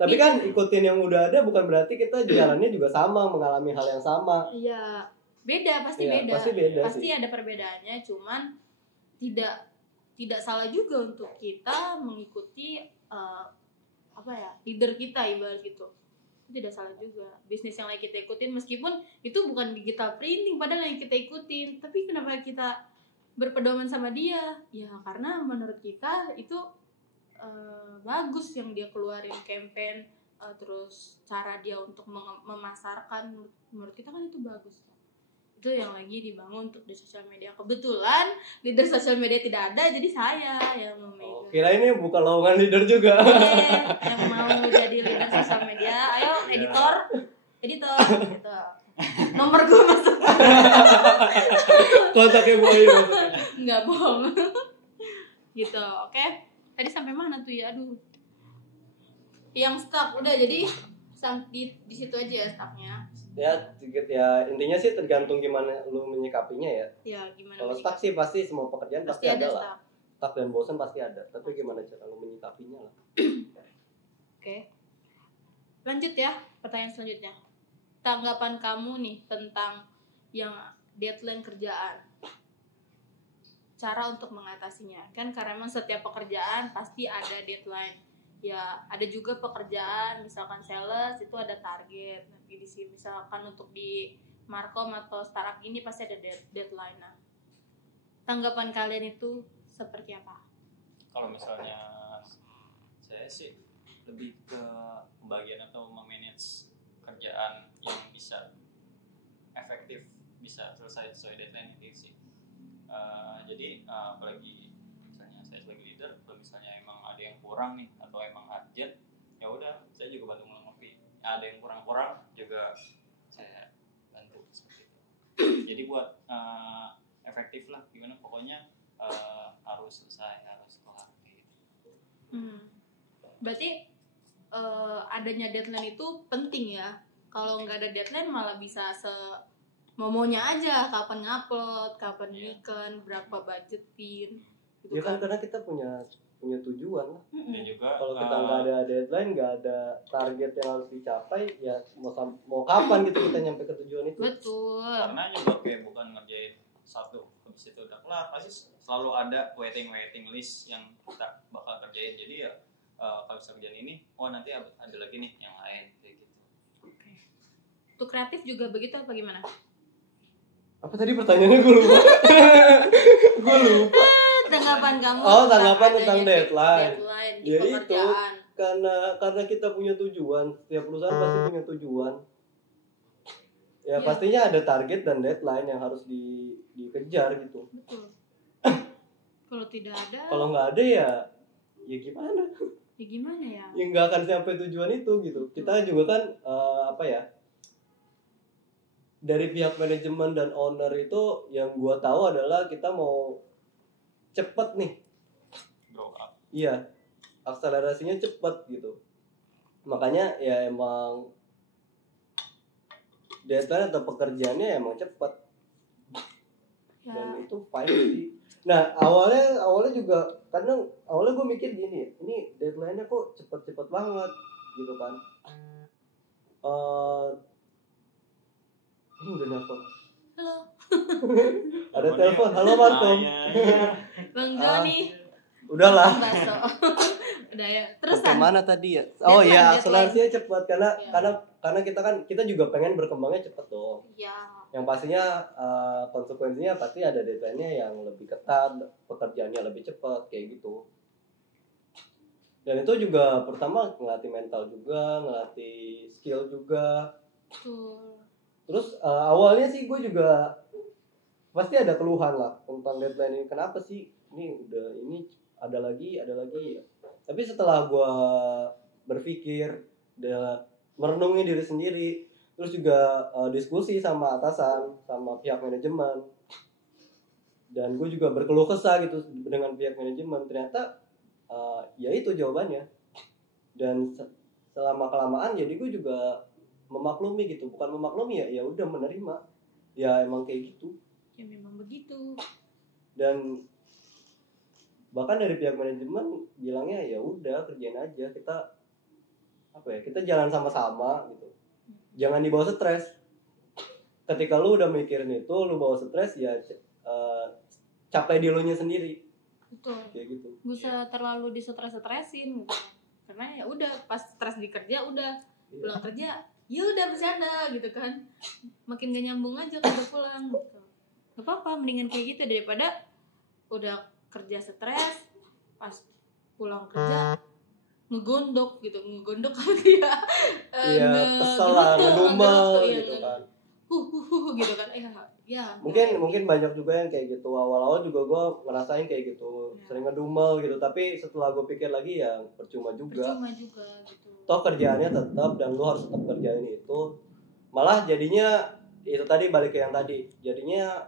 Tapi kan ikutin yang udah ada bukan berarti kita jalannya juga sama, mengalami hal yang sama. Iya, beda, pasti Iya, beda. pasti beda Pasti sih. ada perbedaannya, cuman tidak salah juga untuk kita mengikuti apa ya, leader kita ibarat gitu. Itu tidak salah juga. Bisnis yang lagi kita ikutin meskipun itu bukan digital printing padahal yang kita ikutin, tapi kenapa kita berpedoman sama dia? Ya karena menurut kita itu bagus yang dia keluarin campaign, terus cara dia untuk memasarkan, menurut kita kan itu bagus. Itu yang lagi dibangun untuk di sosial media. Kebetulan leader sosial media tidak ada, jadi saya yang memegang. Kira ini bukan lowongan leader juga. Yang mau jadi leader sosial media, ayo editor gitu. Nomor gue masuk. Kontaknya boy. Nggak bohong. Gitu, oke. Tadi sampai mana tuh ya? Aduh. Yang stuck udah, jadi di situ aja ya stucknya. Ya intinya sih tergantung gimana lu menyikapinya ya. Ya gimana? Kalau stuck sih pasti semua pekerjaan pasti ada lah. Stuck. Stuck dan bosan pasti ada. Tapi gimana cara lu menyikapinya lah. Oke. Lanjut ya, pertanyaan selanjutnya. Tanggapan kamu nih tentang yang deadline kerjaan. Cara untuk mengatasinya. Kan karena memang setiap pekerjaan pasti ada deadline. Ya, ada juga pekerjaan misalkan sales itu ada target. Nanti di sini misalkan untuk di Markom atau startup ini pasti ada deadline. Nah, tanggapan kalian itu seperti apa? Kalau misalnya saya sih lebih ke pembagian atau memanage kerjaan yang bisa efektif, bisa selesai sesuai deadline gitu sih. Jadi apalagi misalnya saya sebagai leader, kalau misalnya emang ada yang kurang nih atau emang urgent, ya udah saya juga bantu melengkapi. Ada yang kurang juga saya bantu seperti itu. Jadi buat efektif lah, gimana pokoknya harus selesai, harus kelar gitu. Berarti adanya deadline itu penting ya. Kalau nggak ada deadline malah bisa maunya aja, kapan ngupload, kapan bikin, berapa budgetin gitu Ya kan karena kita punya tujuan lah. Dan juga kalau kita nggak ada deadline, nggak ada target yang harus dicapai, ya mau kapan gitu kita nyampe ke tujuan itu. Betul. Karena juga kayak bukan ngerjain satu habis itu udah kelar, pasti selalu ada waiting list yang kita bakal kerjain. Jadi ya kalau bisa kerjain ini, nanti ada lagi nih yang lain kayak gitu. Oke. Untuk kreatif juga begitu apa gimana? Apa tadi pertanyaannya, gue lupa. Tanggapan kamu? Tanggapan tentang deadline di ya pekerjaan. Itu karena kita punya tujuan, setiap perusahaan pasti punya tujuan. Ya pastinya ada target dan deadline yang harus dikejar gitu. Betul. Kalau tidak ada, kalau nggak ada ya gimana? Ya gimana ya? Ya nggak akan sampai tujuan itu gitu. Kita juga kan dari pihak manajemen dan owner itu yang gua tahu adalah kita mau cepet nih. Grow up. Iya, akselerasinya cepet gitu. Makanya ya emang deadline atau pekerjaannya emang cepet. Ya. Dan itu fine sih. Nah awalnya juga karena awalnya gue mikir gini, ini deadline-nya kok cepet banget gitu kan. Ini udah nelfon. Halo. Ada telepon. Halo Markom. Bang Joni. Udahlah. Udah ya. Terus mana tadi ya? Akselerasinya cepat karena kita juga pengen berkembangnya cepat dong. Iya. Yang pastinya konsekuensinya pasti ada deadline-nya yang lebih ketat, pekerjaannya lebih cepat kayak gitu. Dan itu juga pertama ngelatih mental juga, ngelatih skill juga. Betul. Terus awalnya sih gue juga pasti ada keluhan lah tentang deadline ini. Kenapa sih ini ada lagi ya. Tapi setelah gue berpikir, merenungi diri sendiri, terus juga diskusi sama atasan, sama pihak manajemen, dan gue juga berkeluh kesah gitu dengan pihak manajemen. Ternyata ya itu jawabannya. Dan selama kelamaan jadi gue juga memaklumi gitu, bukan memaklumi ya udah menerima, ya emang kayak gitu. Ya memang begitu. Dan bahkan dari pihak manajemen bilangnya ya udah kerjain aja, kita jalan sama-sama gitu, jangan dibawa stres. Ketika lu udah mikirin itu, lu bawa stres ya capai di lu nya sendiri. Betul. Kayak gitu. Gak usah terlalu distres-stresin gitu. Karena ya udah pas stres di kerja udah pulang kerja ya udah bercanda gitu kan, makin gak nyambung aja kalau pulang gitu. Gak apa-apa, mendingan kayak gitu daripada udah kerja stres pas pulang kerja ngegondok kalau dia Iya, kesel lah, ngedumel gitu kan. gitu kan. Mungkin banyak juga yang kayak gitu. Awal-awal juga gue ngerasain kayak gitu, sering ngedumel gitu. Tapi setelah gue pikir lagi ya percuma juga gitu. Toh kerjaannya tetap dan lu harus tetap kerjain itu. Malah jadinya itu tadi balik ke yang tadi. Jadinya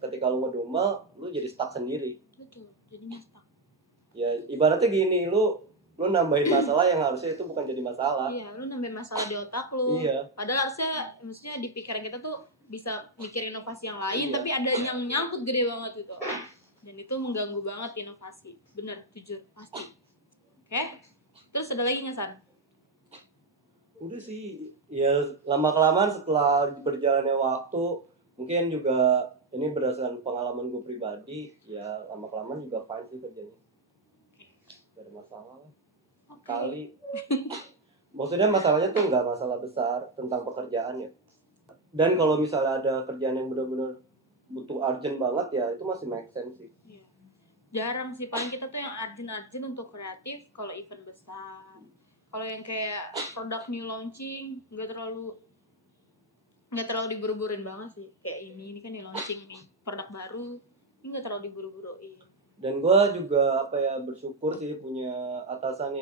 ketika lu ngedumel, lu jadi stuck sendiri. Betul, jadinya stuck. Ya ibaratnya gini, lu nambahin masalah yang harusnya itu bukan jadi masalah. Iya, lu nambahin masalah di otak lu. Iya. Padahal maksudnya di pikiran kita tuh bisa mikir inovasi yang lain, tapi ada yang nyangkut gede banget gitu. Dan itu mengganggu banget inovasi. Bener, jujur, pasti. Oke? Terus ada lagi nggak, San? Udah sih, ya lama-kelamaan setelah berjalannya waktu, mungkin juga ini berdasarkan pengalaman gue pribadi, ya lama-kelamaan juga fine sih kerjanya. Gak ada masalah lah. Kali maksudnya masalahnya tuh nggak masalah besar tentang pekerjaan ya. Dan kalau misalnya ada kerjaan yang benar-benar butuh urgent banget ya itu masih make sense sih. Iya. Jarang sih, paling kita tuh yang urgent untuk kreatif kalau event besar. Kalau yang kayak produk new launching nggak terlalu diburu-buruin banget sih. Kayak ini kan new launching nih, produk baru, ini nggak terlalu diburu-buruin. Dan gue juga bersyukur sih punya atasan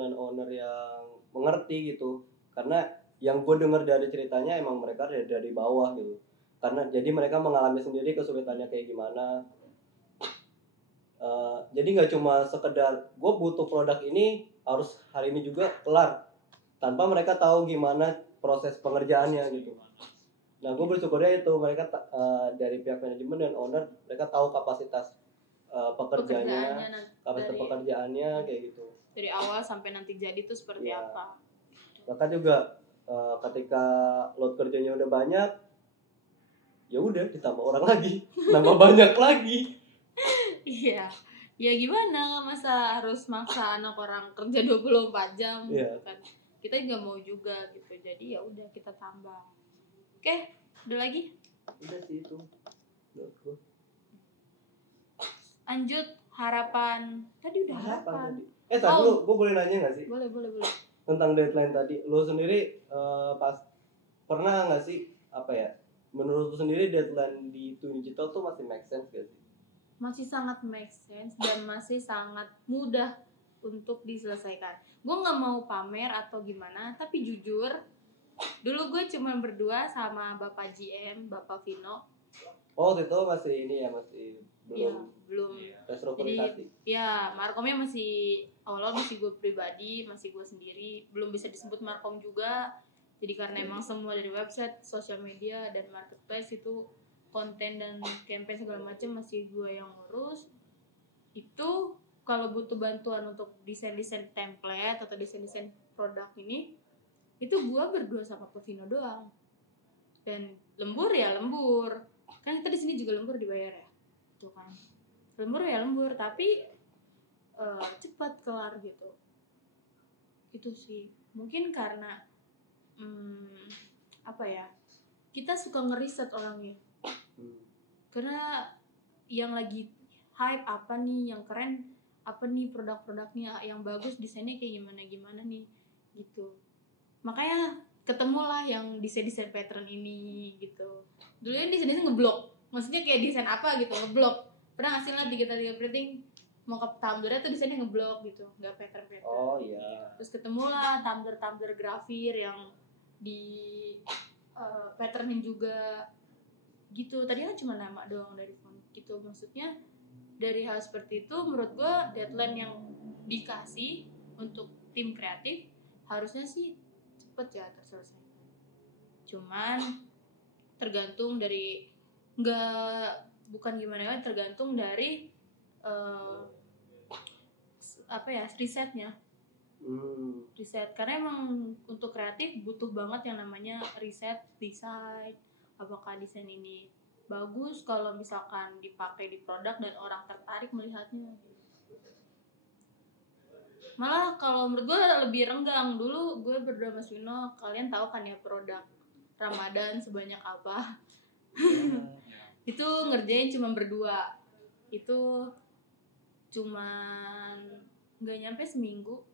dan owner yang mengerti gitu. Karena yang gue dengar dari ceritanya emang mereka dari bawah gitu. Karena jadi mereka mengalami sendiri kesulitannya kayak gimana. Jadi nggak cuma sekedar gue butuh produk ini harus hari ini juga kelar, tanpa mereka tahu gimana proses pengerjaannya gitu. Nah gue bersyukurnya itu mereka dari pihak manajemen dan owner mereka tahu kapasitas pekerjaannya kayak gitu. Dari awal sampai nanti jadi tuh seperti apa. Bahkan juga ketika load kerjanya udah banyak, ya udah ditambah orang lagi, nambah banyak lagi. Iya. Ya gimana, masa harus maksa anak orang kerja 24 jam gitu kan. Kita nggak mau juga gitu. Jadi ya udah kita tambah. Oke, ada lagi? Udah sih itu. Lanjut harapan. Tadi udah harapan. Tadi lu, gue boleh nanya nggak sih? Boleh. Tentang deadline tadi, lu sendiri pas pernah nggak sih menurut lu sendiri deadline di Twin Digital tuh masih make sense gak sih? Masih sangat make sense dan masih sangat mudah untuk diselesaikan. Gue nggak mau pamer atau gimana, tapi jujur dulu gue cuma berdua sama Bapak GM, Bapak Vino. Oh itu masih belum terstrukturisasi. Ya markomnya masih awal masih gue pribadi, masih gue sendiri, belum bisa disebut markom juga. Jadi karena emang semua dari website, sosial media dan marketplace itu konten dan campaign segala macam masih gue yang ngurus. Itu kalau butuh bantuan untuk desain template atau desain produk ini, itu gue berdua sama Pevino doang. Dan lembur, kan kita di sini juga lembur dibayar ya, tuh kan. Lembur tapi cepat kelar gitu. Itu sih mungkin karena kita suka ngeriset orangnya. Karena yang lagi hype apa nih, yang keren apa nih produk-produknya, yang bagus desainnya kayak gimana nih gitu. Makanya ketemulah yang desain pattern ini gitu. Dulu kan desain ngeblok, maksudnya kayak desain apa gitu ngeblok. Pernah ngasih lah digital printing mau ke Tumblr tuh desainnya ngeblok gitu, nggak pattern. Oh iya. Terus ketemulah Tumblr grafir yang di patternin juga gitu. Tadi kan cuma nama doang dari font gitu. Maksudnya dari hal seperti itu menurut gue deadline yang dikasih untuk tim kreatif harusnya sih cepet ya terselesaikan. Cuman tergantung dari tergantung dari risetnya. Riset, karena emang untuk kreatif butuh banget yang namanya riset desain. Apakah desain ini bagus kalau misalkan dipakai di produk dan orang tertarik melihatnya. Malah kalau menurut gue lebih renggang. Dulu gue berdua Mas Vino, kalian tahu kan ya produk Ramadan sebanyak apa. Itu ngerjain cuma berdua. Itu cuman nggak nyampe seminggu,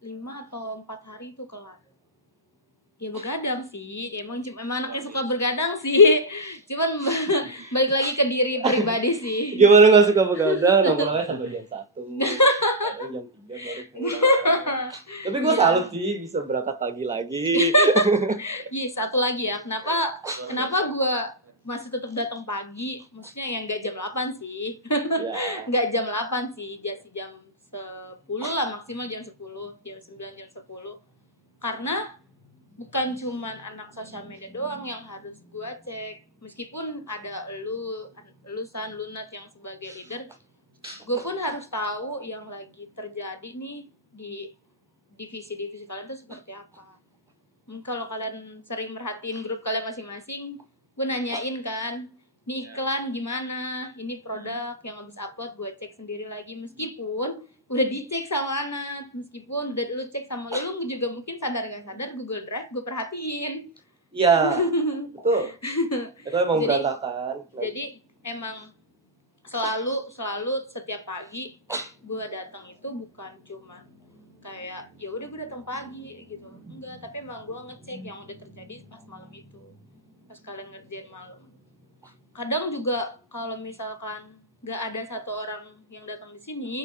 5 atau 4 hari itu kelar. Ya begadang sih, emang anaknya suka bergadang sih. Cuman balik lagi ke diri pribadi sih. Gimana nggak suka begadang, nongkrongnya sampai jam 1, kadang jam 3 baru pulang. Tapi gue salut sih bisa berangkat pagi lagi. Satu lagi ya, kenapa gue masih tetap datang pagi? Maksudnya yang nggak jam 8 sih. Ya. Nggak jam 8 sih, jadi jam 10 lah, maksimal jam 10, jam 9, jam 10. Karena bukan cuman anak sosial media doang yang harus gue cek, meskipun ada lulusan lunat yang sebagai leader, gue pun harus tahu yang lagi terjadi nih di divisi-divisi kalian tuh seperti apa. Kalau kalian sering merhatiin grup kalian masing-masing, gue nanyain kan, nih iklan gimana, ini produk yang habis upload, gue cek sendiri lagi, meskipun udah dicek sama anak, meskipun udah lu cek sama lu juga mungkin sadar gak sadar Google Drive gue perhatiin. Iya, betul. Itu emang berantakan. Jadi emang selalu setiap pagi gue datang itu bukan cuman kayak ya udah gue datang pagi gitu, enggak, tapi emang gue ngecek yang udah terjadi pas malam itu, pas kalian ngerjain malam. Kadang juga kalau misalkan nggak ada satu orang yang datang di sini,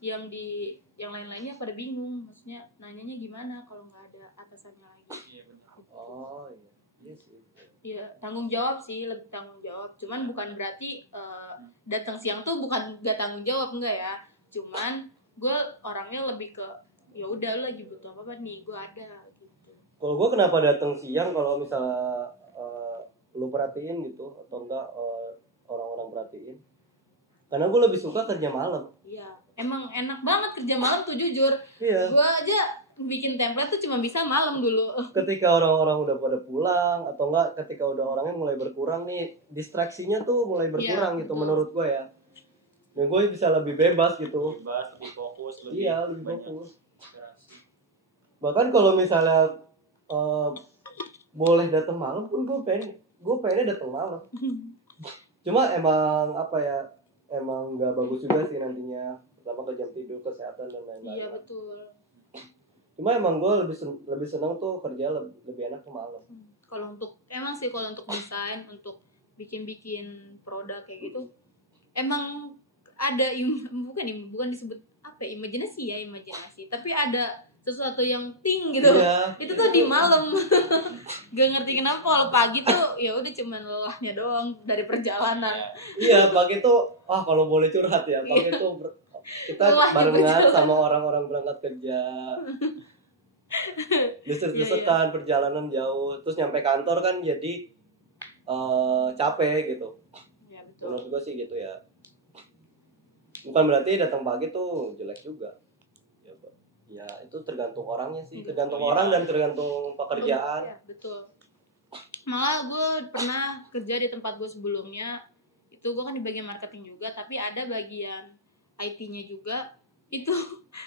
yang lain-lainnya pada bingung, maksudnya nanyanya gimana kalau nggak ada atasannya lagi. Iya benar. Oh iya sih. Iya, tanggung jawab sih, lebih tanggung jawab. Cuman bukan berarti datang siang tuh bukan gak tanggung jawab, enggak ya. Cuman gue orangnya lebih ke ya udah lu lagi butuh apa nih, gue ada gitu. Kalau gue kenapa datang siang, kalau misalnya lu perhatiin gitu atau enggak orang-orang perhatiin, karena gue lebih suka kerja malam. Iya, emang enak banget kerja malam tuh jujur. Iya. Gue aja bikin template tuh cuma bisa malam dulu. Ketika orang-orang udah pada pulang atau enggak ketika udah orangnya mulai berkurang nih, distraksinya tuh mulai berkurang gitu betul. menurut gue ya. Dan gue bisa lebih bebas gitu. Bebas, lebih fokus, Lebih banyak fokus. inspirasi. Bahkan kalau misalnya boleh datang malam pun gue pengennya datang malam. Cuma emang apa ya, emang nggak bagus juga sih nantinya, pertama ke jam tidur, kesehatan dan lain-lain. Iya betul. Cuma emang gue lebih senang tuh kerja lebih enak ke malam. Kalau untuk desain, untuk bikin produk kayak gitu, emang ada bukan disebut apa ya, imajinasi, tapi ada sesuatu yang gitu. Iya, itu tuh di malam. Gak ngerti kenapa kalau pagi tuh ya udah cuman lelahnya doang dari perjalanan. Iya, pagi tuh kalau boleh curhat ya, pagi tuh kita barengan sama orang-orang berangkat kerja. Desek-desekan, perjalanan jauh, terus nyampe kantor kan jadi capek gitu. Ya, betul. Menurut gue sih gitu ya. Bukan berarti datang pagi tuh jelek juga. Ya itu tergantung orangnya sih, tergantung orang dan tergantung pekerjaan. Ya, betul. Malah gue pernah kerja di tempat gue sebelumnya, itu gue kan di bagian marketing juga, tapi ada bagian IT-nya juga. Itu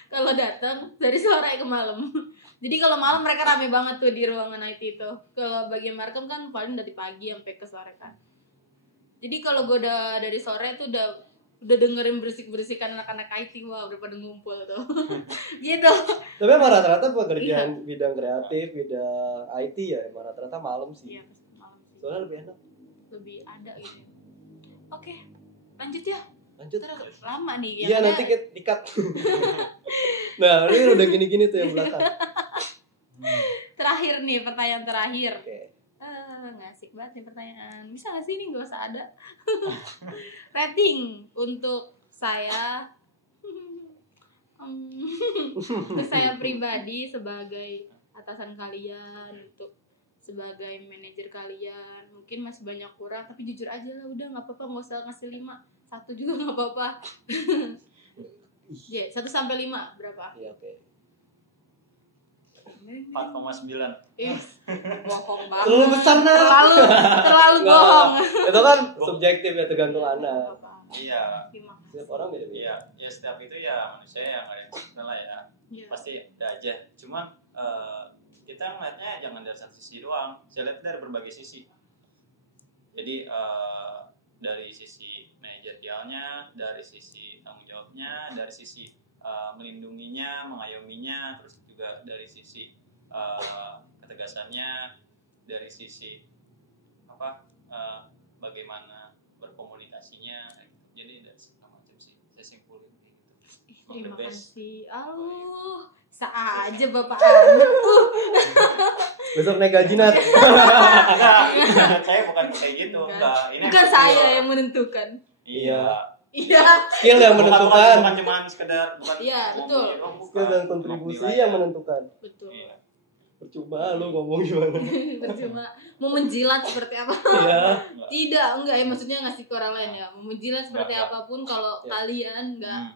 kalau datang dari sore ke malam. Jadi kalau malam mereka rame banget tuh di ruangan IT itu. Kalau bagian marketing kan paling dari pagi sampai ke sore kan. Jadi kalau gue udah dari sore tuh udah dengerin berisik-berisikan anak-anak IT, wah udah pada ngumpul tuh. Gitu. Tapi emang rata-rata pekerjaan bidang kreatif, bidang IT ya, emang rata-rata malam sih. Iya, malam sih. Soalnya lebih enak. Lebih ada gitu. Oke, lanjut ya. Lanjut. Terus lama nih. Iya, nanti di-cut. Nah, ini udah gini-gini tuh yang belakang. Terakhir nih, pertanyaan terakhir. Oke. Nggak asik banget nih pertanyaan. Bisa nggak sih ini nggak usah ada? Rating untuk saya, untuk saya pribadi sebagai atasan kalian, untuk sebagai manajer kalian, mungkin masih banyak kurang, tapi jujur aja lah, udah nggak apa-apa, nggak usah ngasih 5, 1 juga nggak apa-apa. 1 sampai 5 berapa? Iya, oke. 4,9. Bohong banget. Terlalu besar, nah. Terlalu bohong. Itu kan subjektif ya, tergantung anak. Iya. Setiap orang beda-beda. Iya, ya setiap itu ya manusia yang kayak kita lah ya. Iya. Pasti ada aja. Cuman kita ngeliatnya jangan dari satu sisi doang. Saya lihat dari berbagai sisi. Jadi dari sisi manajemen manajerialnya, dari sisi tanggung jawabnya, dari sisi melindunginya, mengayominya, terus juga dari sisi ketegasannya, dari sisi bagaimana berkomunikasinya. Jadi dari segala macam sih saya simpulin kayak gitu. Terima The best. kasih. Bisa aja Bapak anak. Besok naik gaji Nat. Enggak, saya bukan kayak gitu. Enggak. Ini Bukan saya yang menentukan. Iya. Iya. Skill yang menentukan. Bukan cuma sekedar bukan. Iya, betul. Skill dan kontribusi yang menentukan. Betul. Iya. Percuma lu ngomong gimana. Percuma mau menjilat seperti apa? Iya. Tidak, enggak ya, maksudnya ngasih ke orang lain ya. Mau menjilat seperti Enggak. apapun kalau Ya. kalian enggak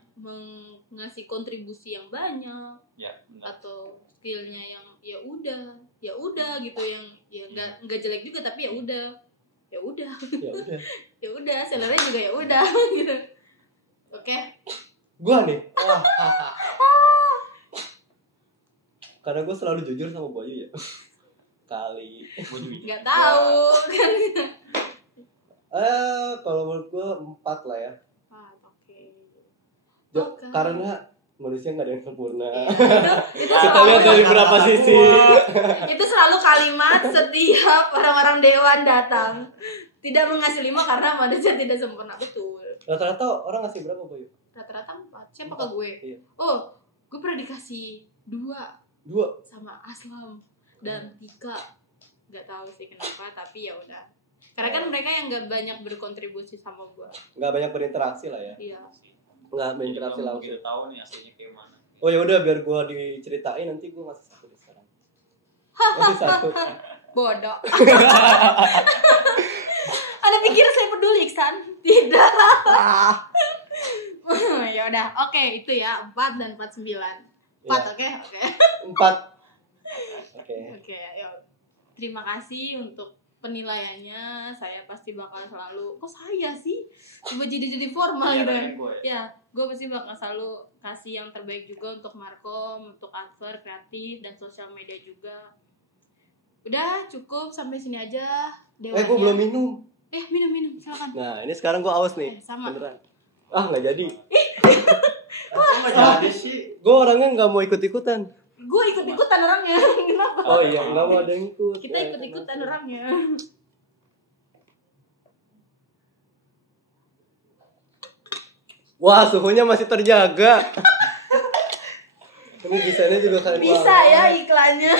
ngasih kontribusi yang banyak Ya, benar. atau skillnya yang ya udah gitu, yang ya enggak jelek juga tapi ya udah Ya udah. ya udah sellernya juga ya udah gitu. Oke. Gua nih. Karena gue selalu jujur sama Bayu ya. Kali. Gua juga. Nggak tahu kan. Kalau menurut gue 4 lah ya. Oke. Oke. Karena manusia nggak ada yang sempurna. Itu Kita selalu, lihat dari berapa sisi. itu selalu kalimat setiap orang-orang dewan datang. Tidak mengasih 5 karena manusia tidak sempurna. Betul. Rata-rata orang ngasih berapa Bayu? Rata-rata 4. Siapa ke gue? Iya. Oh, gue pernah dikasih 2 sama Aslam dan Tika. Nggak tahu sih kenapa, tapi ya udah. Karena kan mereka yang nggak banyak berkontribusi sama gue. Nggak banyak berinteraksi lah ya. Iya. Nggak berinteraksi Jadi, langsung. Kita tahu nih aslinya kayak mana. Oh ya udah biar gue diceritain nanti gue ngasih 1 di sekarang. Ngasih 1. Bodoh. Anda pikir saya peduli, Iksan? Tidak. Ya udah, oke itu ya 4 dan 49. 4, oke. 4. Oke. Ya. Terima kasih untuk penilaiannya. Saya pasti bakal selalu. Kok saya sih? Coba jadi formal gitu kan. Ya, gue pasti bakal selalu kasih yang terbaik juga untuk Markom, untuk adver, kreatif, dan sosial media juga. Udah cukup sampai sini aja. Gue belum minum. Minum silakan. Nah ini sekarang gue aus nih. Sama. Beneran. Nggak jadi. Kok nggak jadi sih? Gue orangnya nggak mau ikut-ikutan. Gue ikut-ikutan orangnya. Kenapa? Oh iya, nggak mau ada yang ikut. Kita ikut-ikutan orangnya. Wah, suhunya masih terjaga. Ini desainnya juga keren banget. Bisa ya iklannya.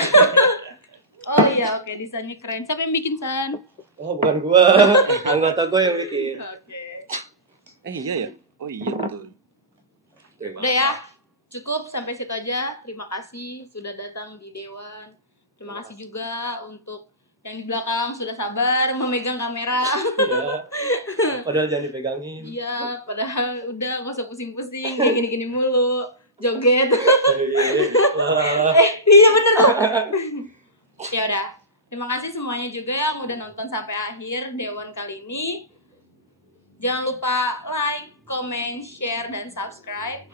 Oh iya, oke, desainnya keren. Siapa yang bikin, San? Oh, bukan gua. Anggota gua yang bikin. Oke. Iya ya. Oh iya betul. Udah ya. Cukup sampai situ aja. Terima kasih sudah datang di Dewan. Terima kasih juga untuk yang di belakang sudah sabar memegang kamera. Iya. Padahal jangan dipegangin. Iya, padahal udah gak usah pusing-pusing kayak gini-gini mulu. Joget. Iya bener tuh. Ya udah. Terima kasih semuanya juga yang udah nonton sampai akhir Dewan kali ini. Jangan lupa like, comment, share, dan subscribe.